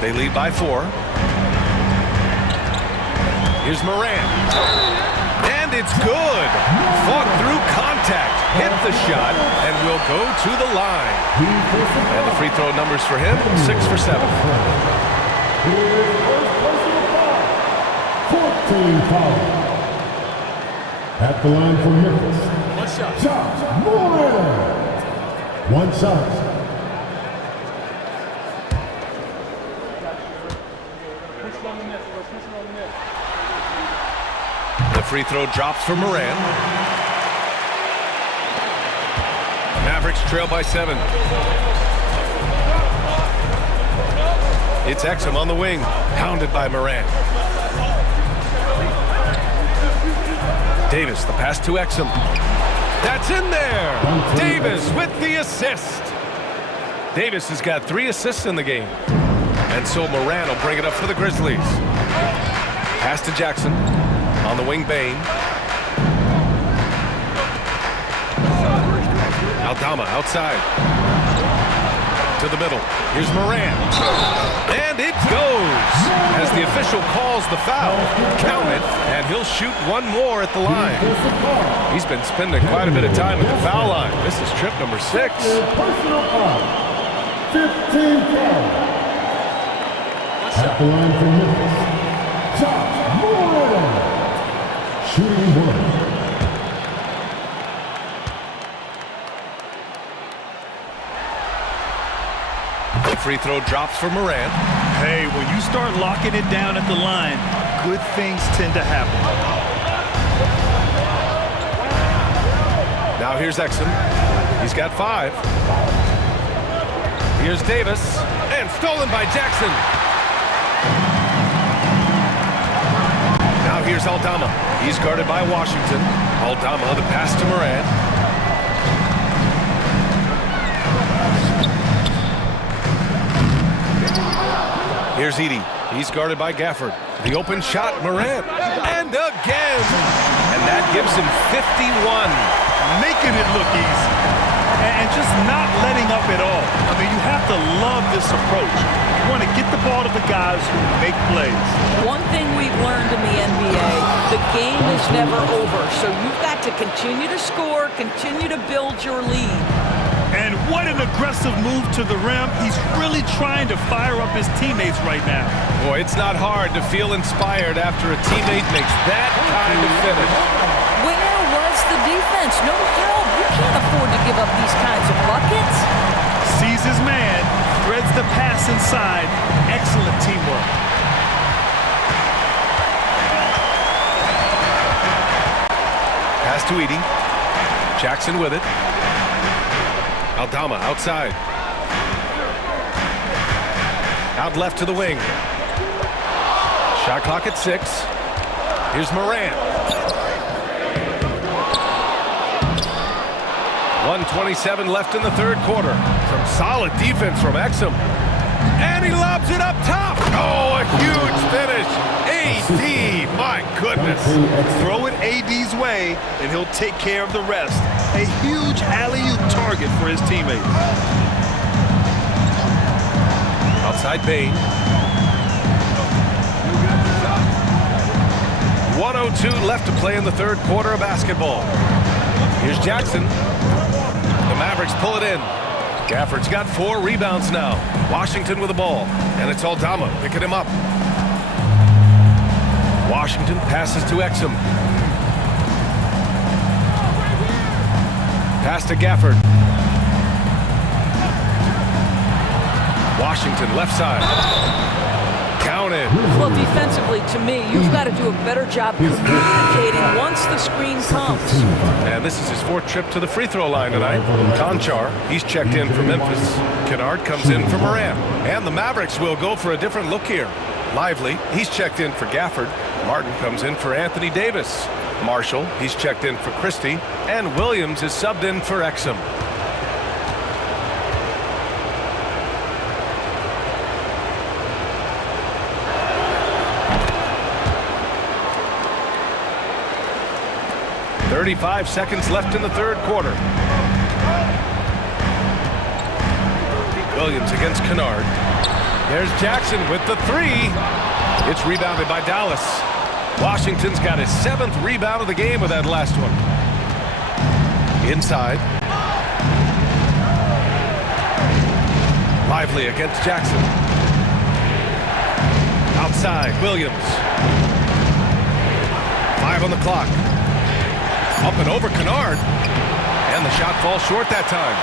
They lead by 4. Here's Moran. And it's good. Fought through contact. Hit the shot and will go to the line. And the free throw numbers for him, 6 for 7. 14 foul. At the line for Memphis. 1 shot. Shot, Moran. 1 shot. The free throw drops for Moran. Mavericks trail by 7. It's Exum on the wing, pounded by Moran. Davis, the pass to Exum. That's in there. Davis with the assist. Davis has got 3 assists in the game. And so Moran will bring it up for the Grizzlies. Pass to Jackson. On the wing, Bain. Aldama outside. To the middle. Here's Moran. And it goes. As the official calls the foul. Count it. And he'll shoot one more at the line. He's been spending quite a bit of time at the foul line. This is trip number 6. Personal foul. 15 foul. At the line for Memphis. Moran. Shooting 1. The free throw drops for Moran. Hey, when you start locking it down at the line, good things tend to happen. Now here's Exum. He's got 5. Here's Davis. And stolen by Jackson. Now here's Aldama. He's guarded by Washington. Aldama, the pass to Moran. Here's Edey. He's guarded by Gafford. The open shot, Moran. And again. And that gives him 51. Making it look easy. And just not letting up at all. I mean, you have to love this approach. You want to get the ball to the guys who make plays. One thing we've learned in the NBA, the game is never over. So you've got to continue to score, continue to build your lead. And what an aggressive move to the rim. He's really trying to fire up his teammates right now. Boy, it's not hard to feel inspired after a teammate makes that kind of finish. Where was the defense? No help. You can't afford to give up these kinds of buckets. Sees his man, threads the pass inside. Excellent teamwork. Pass to Edey. Jackson with it. Aldama outside. Out left to the wing. Shot clock at 6. Here's Moran. 1:27 left in the third quarter. Some solid defense from Exum. And he lobs it up top. Oh, a huge finish. AD, my goodness. Throw it AD's way, and he'll take care of the rest. A huge alley-oop target for his teammates. Outside Bain. 1:02 left to play in the third quarter of basketball. Here's Jackson. The Mavericks pull it in. Gafford's got 4 rebounds now. Washington with the ball. And it's Aldama picking him up. Washington passes to Exum. Pass to Gafford. Washington left side. Counted. Well, defensively, to me, you've got to do a better job communicating once the screen comes. And this is his 4th trip to the free throw line tonight. Conchar, he's checked in for Memphis. Kennard comes in for Moran. And the Mavericks will go for a different look here. Lively, he's checked in for Gafford. Martin comes in for Anthony Davis. Marshall, he's checked in for Christie. And Williams is subbed in for Exum. .35 seconds left in the third quarter. Williams against Kennard. There's Jackson with the 3. It's rebounded by Dallas. Washington's got his 7th rebound of the game with that last one. Inside. Lively against Jackson. Outside, Williams. 5 on the clock. Up and over Kennard. And the shot falls short that time.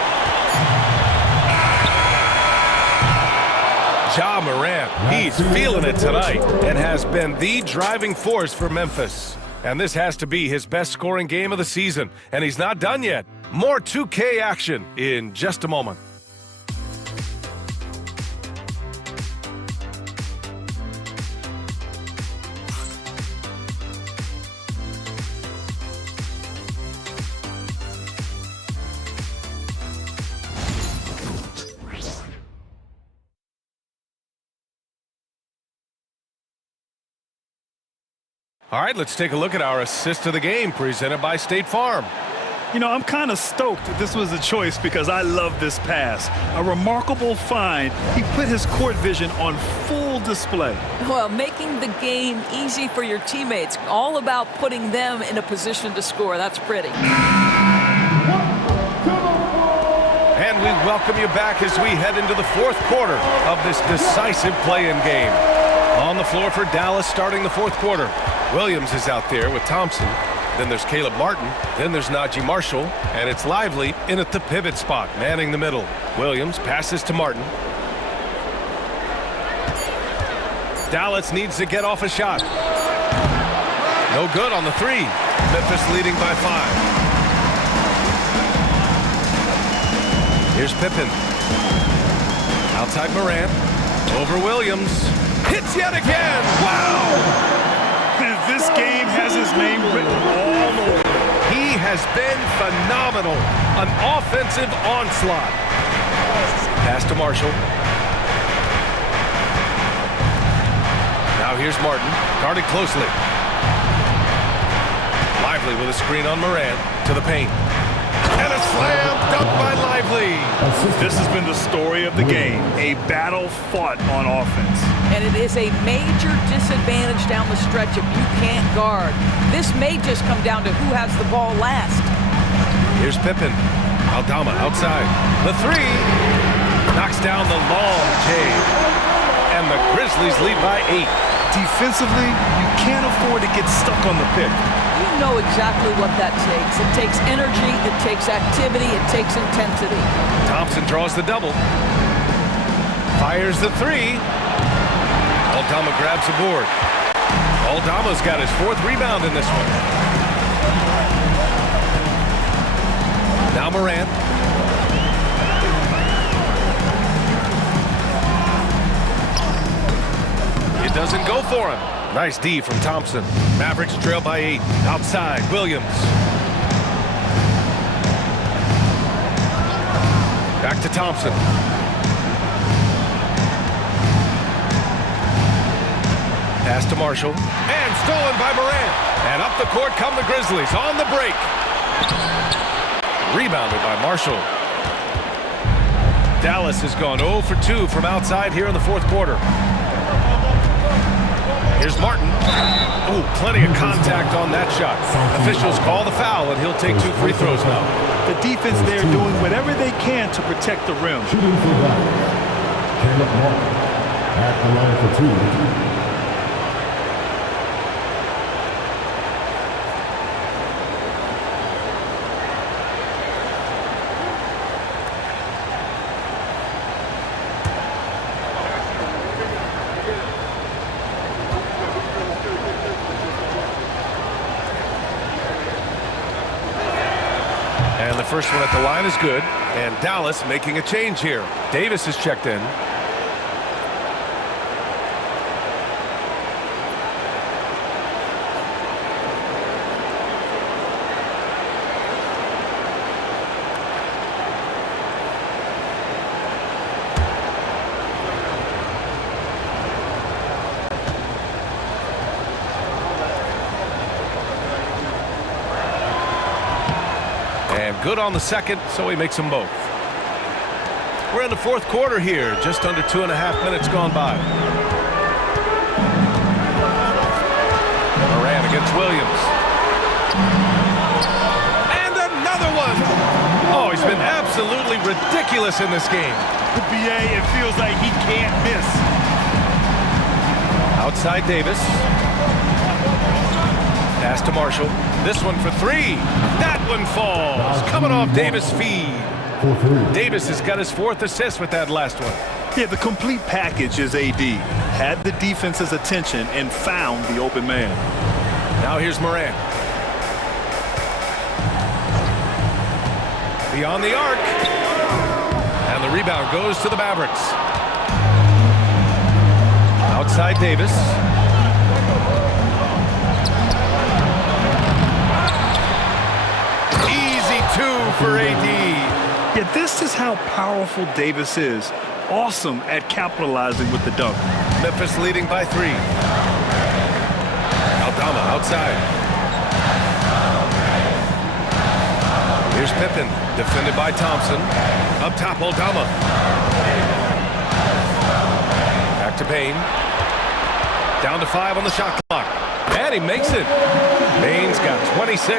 Ja Morant, he's feeling it tonight and has been the driving force for Memphis. And this has to be his best scoring game of the season. And he's not done yet. More 2K action in just a moment. All right, let's take a look at our assist of the game presented by State Farm. You know, I'm kind of stoked that this was a choice because I love this pass. A remarkable find. He put his court vision on full display. Well, making the game easy for your teammates. All about putting them in a position to score. That's pretty. And we welcome you back as we head into the fourth quarter of this decisive play-in game. On the floor for Dallas starting the fourth quarter. Williams is out there with Thompson. Then there's Caleb Martin. Then there's Najee Marshall. And it's Lively in at the pivot spot, manning the middle. Williams passes to Martin. Dallas needs to get off a shot. No good on the three. Memphis leading by 5. Here's Pippen. Outside Morant. Over Williams. Hits yet again. Wow! This game has his name written all over. He has been phenomenal. An offensive onslaught. Pass to Marshall. Now here's Martin, guarded closely. Lively with a screen on Morant to the paint. And a slam dunk by Lively. This has been the story of the game. A battle fought on offense. And it is a major disadvantage down the stretch if you can't guard. This may just come down to who has the ball last. Here's Pippen. Aldama outside. The three. Knocks down the long J. And the Grizzlies lead by 8. Defensively, you can't afford to get stuck on the pick. You know exactly what that takes. It takes energy, it takes activity, it takes intensity. Thompson draws the double. Fires the three. Aldama grabs the board. Aldama's got his 4th rebound in this one. Now Morant. It doesn't go for him. Nice D from Thompson. Mavericks trail by 8. Outside, Williams. Back to Thompson. Pass to Marshall. And stolen by Morant. And up the court come the Grizzlies on the break. Rebounded by Marshall. Dallas has gone 0 for 2 from outside here in the fourth quarter. Here's Martin. Ooh, plenty of contact on that shot. Officials call the foul, and he'll take 2 free throws now. The defense there doing whatever they can to protect the rim. Shooting for Dallas, Caleb Martin at the line for 2. And the first one at the line is good. And Dallas making a change here. Davis is checked in. And good on the second, so he makes them both. We're in the fourth quarter here, just under 2.5 minutes gone by. Morant against Williams. And another one! Oh, he's been absolutely ridiculous in this game. The BA, it feels like he can't miss. Outside Davis. Pass to Marshall. This one for 3. That one falls. Coming off Davis' feed. Davis has got his 4th assist with that last one. Yeah, the complete package is AD. Had the defense's attention and found the open man. Now here's Morant. Beyond the arc. And the rebound goes to the Mavericks. Outside Davis. Easy 2 for AD. Yeah, this is how powerful Davis is. Awesome at capitalizing with the dunk. Memphis leading by 3. Aldama outside. Here's Pippen, defended by Thompson. Up top, Aldama. Back to Payne. Down to 5 on the shot clock. And he makes it. Bane's got 26.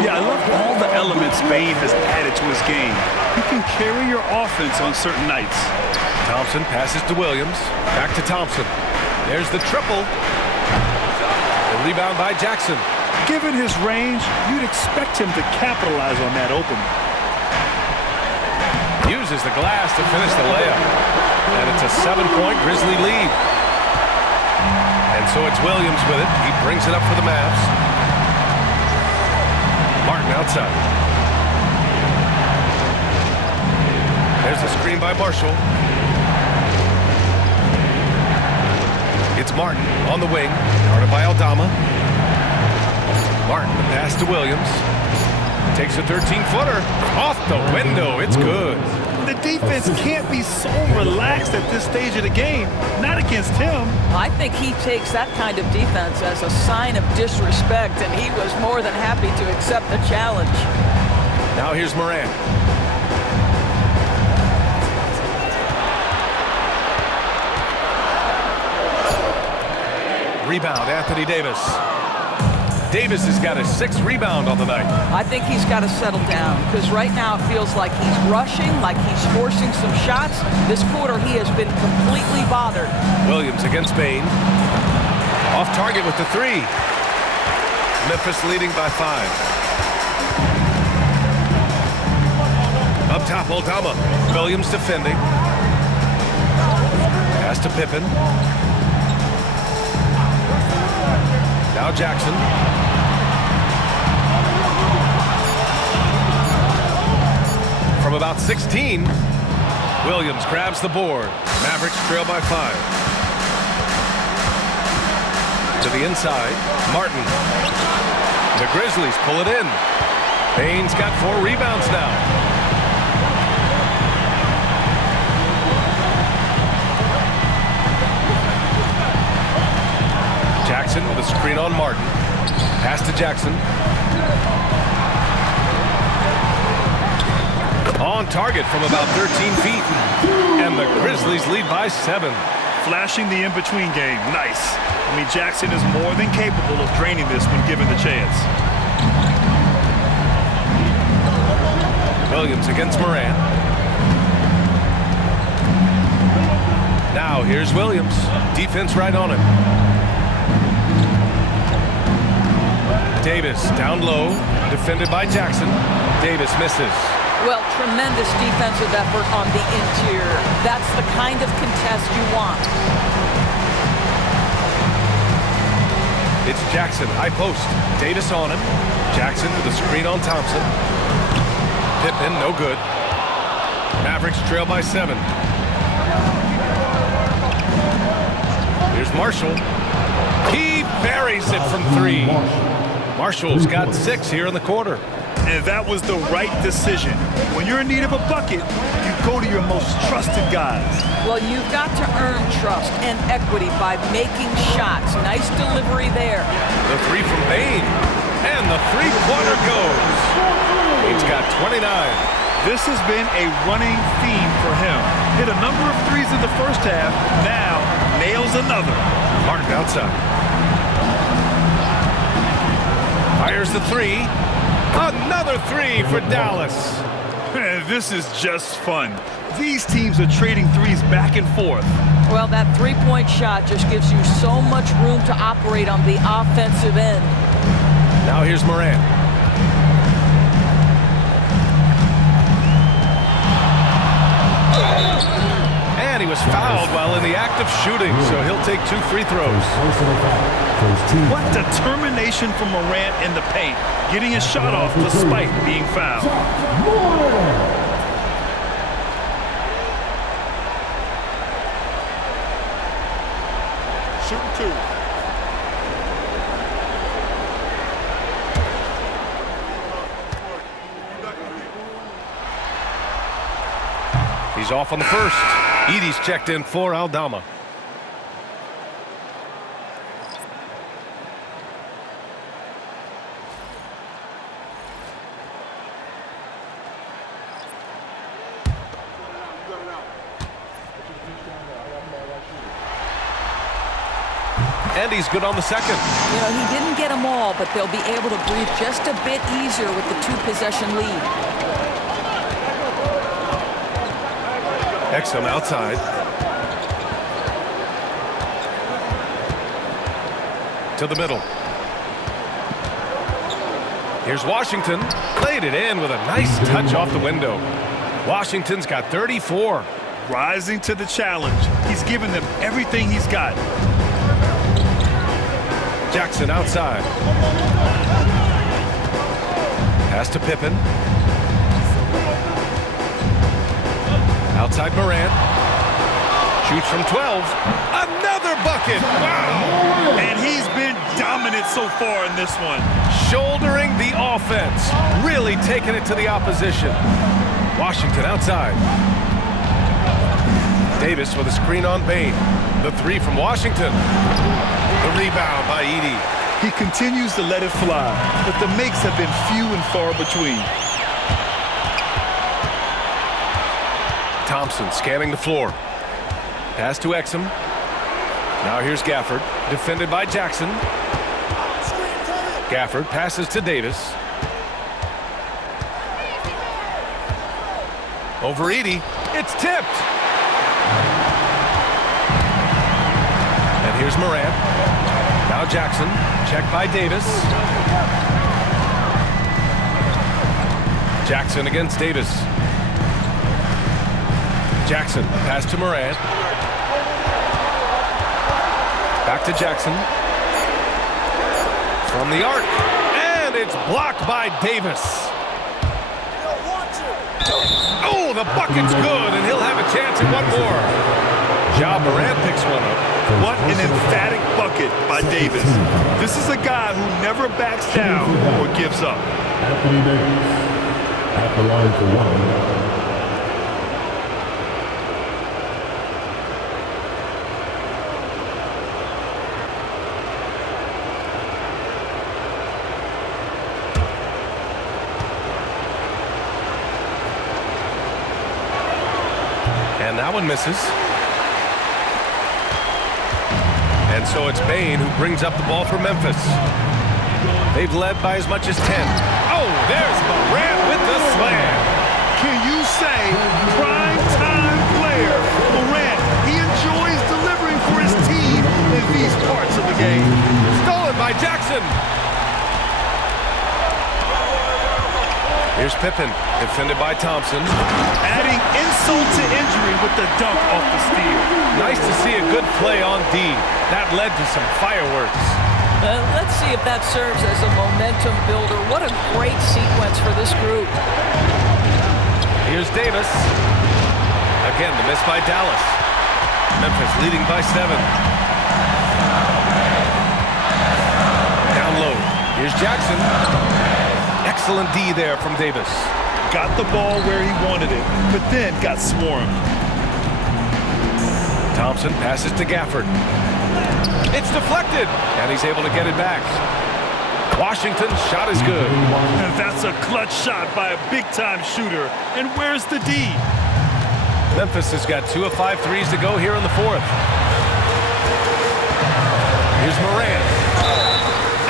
Yeah, I love all the elements Bane has added to his game. He can carry your offense on certain nights. Thompson passes to Williams. Back to Thompson. There's the triple. The rebound by Jackson. Given his range, you'd expect him to capitalize on that opening. Uses the glass to finish the layup. And it's a 7-point Grizzly lead. And so it's Williams with it. He brings it up for the Mavs. Martin outside. There's the screen by Marshall. It's Martin on the wing, guarded by Aldama. Martin, the pass to Williams. Takes a 13-footer. Off the window. It's good. The defense can't be so relaxed at this stage of the game. Not against him. I think he takes that kind of defense as a sign of disrespect, and he was more than happy to accept the challenge. Now here's Morant. Rebound, Anthony Davis. Davis has got his 6th rebound on the night. I think he's got to settle down, because right now it feels like he's rushing, like he's forcing some shots. This quarter he has been completely bothered. Williams against Bane. Off target with the 3. Memphis leading by 5. Up top, Aldama. Williams defending. Pass to Pippen. Now Jackson. From about 16, Williams grabs the board. Mavericks trail by 5. To the inside, Martin. The Grizzlies pull it in. Bane's got 4 rebounds now. Jackson with a screen on Martin. Pass to Jackson. On target from about 13 feet. And the Grizzlies lead by 7. Flashing the in-between game. Nice. I mean, Jackson is more than capable of draining this when given the chance. Williams against Morant. Now here's Williams. Defense right on him. Davis down low, defended by Jackson. Davis misses. Well, tremendous defensive effort on the interior. That's the kind of contest you want. It's Jackson, high post. Davis on him. Jackson with a screen on Thompson. Pippen, no good. Mavericks trail by 7. Here's Marshall. He buries it from 3. Marshall's got 6 here in the quarter. And that was the right decision. When you're in need of a bucket, you go to your most trusted guys. Well, you've got to earn trust and equity by making shots. Nice delivery there. The 3 from Bane. And the 3-pointer goes. Bane's got 29. This has been a running theme for him. Hit a number of 3s in the first half. Now nails another. Martin outside. Fires the 3. Another 3 for Dallas. This is just fun. These teams are trading 3s back and forth. Well, that 3-point shot just gives you so much room to operate on the offensive end. Now here's Morant. And he was fouled while in the act of shooting, so he'll take 2 free throws. What determination from Morant in the paint, getting his shot off despite being fouled. Shooting 2. He's off on the first. Edey's checked in for Aldama. And he's good on the second. You know, he didn't get them all, but they'll be able to breathe just a bit easier with the 2-possession lead. Exum outside. To the middle. Here's Washington. Played it in with a nice touch off the window. Washington's got 34. Rising to the challenge. He's given them everything he's got. Jackson outside. Pass to Pippen. Outside Morant. Shoots from 12. Another bucket. Wow. And he's been dominant so far in this one. Shouldering the offense. Really taking it to the opposition. Washington outside. Davis with a screen on Bain. The three from Washington. The rebound by Edey. He continues to let it fly, but the makes have been few and far between. Thompson scanning the floor. Pass to Exum. Now here's Gafford, defended by Jackson. Gafford passes to Davis. Over Edey. It's tipped. And here's Morant. Now Jackson. Checked by Davis. Jackson against Davis. Jackson. Pass to Morant. Back to Jackson. From the arc. And it's blocked by Davis. Oh, the bucket's good, and he'll have a chance at one more. Ja Morant picks one up. What an emphatic bucket by Davis. This is a guy who never backs down or gives up. Anthony Davis at the line for one. And that one misses. And so it's Bain who brings up the ball for Memphis. They've led by as much as 10. Oh, there's Morant with the slam. Can you say prime time player? Morant, he enjoys delivering for his team in these parts of the game. Stolen by Jackson. Here's Pippen, defended by Thompson. Adding insult to injury with the dunk off the steal. Nice to see a good play on D. That led to some fireworks. Let's see if that serves as a momentum builder. What a great sequence for this group. Here's Davis. Again, the miss by Dallas. Memphis leading by 7. Down low. Here's Jackson. Excellent D there from Davis. Got the ball where he wanted it, but then got swarmed. Thompson passes to Gafford. It's deflected, and he's able to get it back. Washington's shot is good. And that's a clutch shot by a big-time shooter. And where's the D? Memphis has got 2 of 5 threes to go here in the 4th. Here's Morant.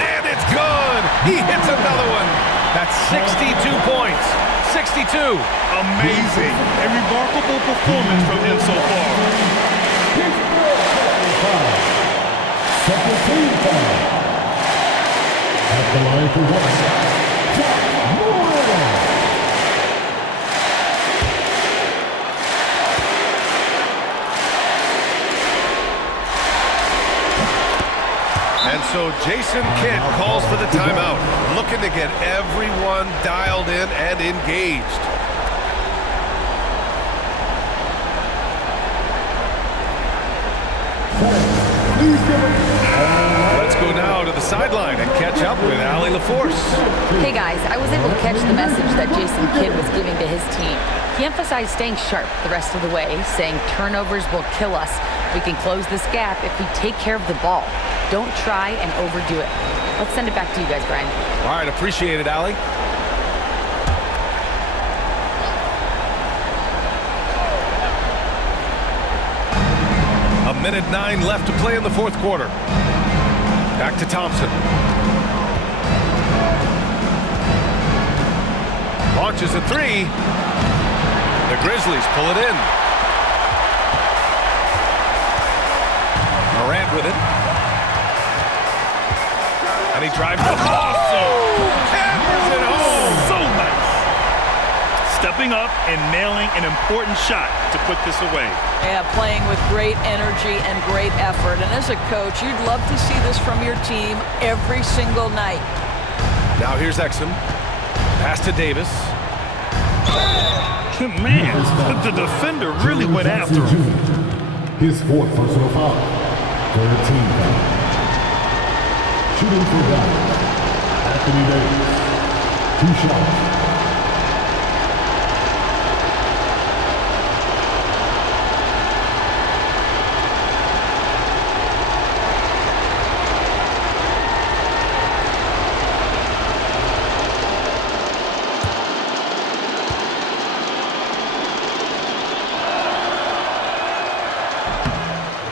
And it's good! He hits another one. That's 62 points. 62. Amazing. A remarkable performance from him so far. Second team foul. At the line for one. And so Jason Kidd calls for the timeout, looking to get everyone dialed in and engaged. Let's go now to the sideline and catch up with Allie LaForce. Hey guys, I was able to catch the message that Jason Kidd was giving to his team. He emphasized staying sharp the rest of the way, saying turnovers will kill us. We can close this gap if we take care of the ball. Don't try and overdo it. Let's send it back to you guys, Brian. All right, appreciate it, Allie. minute 9 left to play in the fourth quarter. Back to Thompson. Launches a three. The Grizzlies pull it in. Morant with it. And he drives the hammers it home. So nice. Stepping up and nailing an important shot to put this away. Yeah, playing with great energy and great effort. And as a coach, you'd love to see this from your team every single night. Now here's Exum. Pass to Davis. Man, the defender really went after him. His fourth personal foul. Third team foul. Shooting for Dallas, Anthony Davis. 2 shots.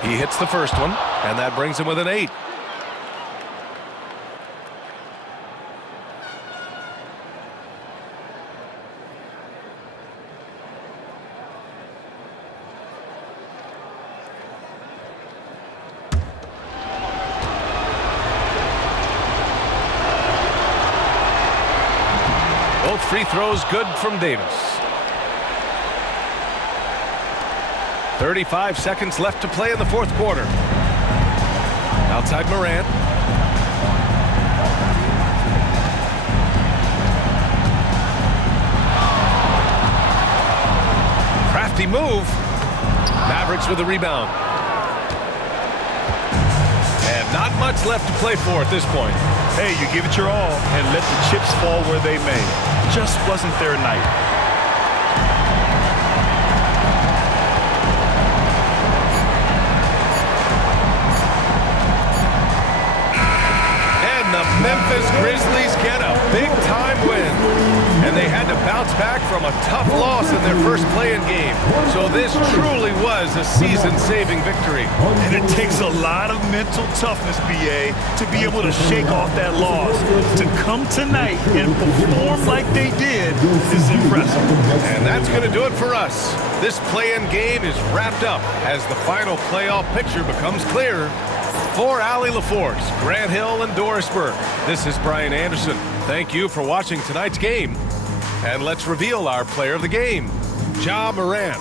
He hits the first one, and that brings him with an 8. Both free throws good from Davis. 35 seconds left to play in the fourth quarter. Outside Morant. Crafty move. Mavericks with a rebound. And not much left to play for at this point. Hey, you give it your all and let the chips fall where they may. Just wasn't their night. Memphis Grizzlies get a big-time win. And they had to bounce back from a tough loss in their first play-in game. So this truly was a season-saving victory. And it takes a lot of mental toughness, BA, to be able to shake off that loss. To come tonight and perform like they did is impressive. And that's going to do it for us. This play-in game is wrapped up as the final playoff picture becomes clearer. For Allie LaForce, Grant Hill, and Doris Burke, this is Brian Anderson. Thank you for watching tonight's game. And let's reveal our player of the game, Ja Morant.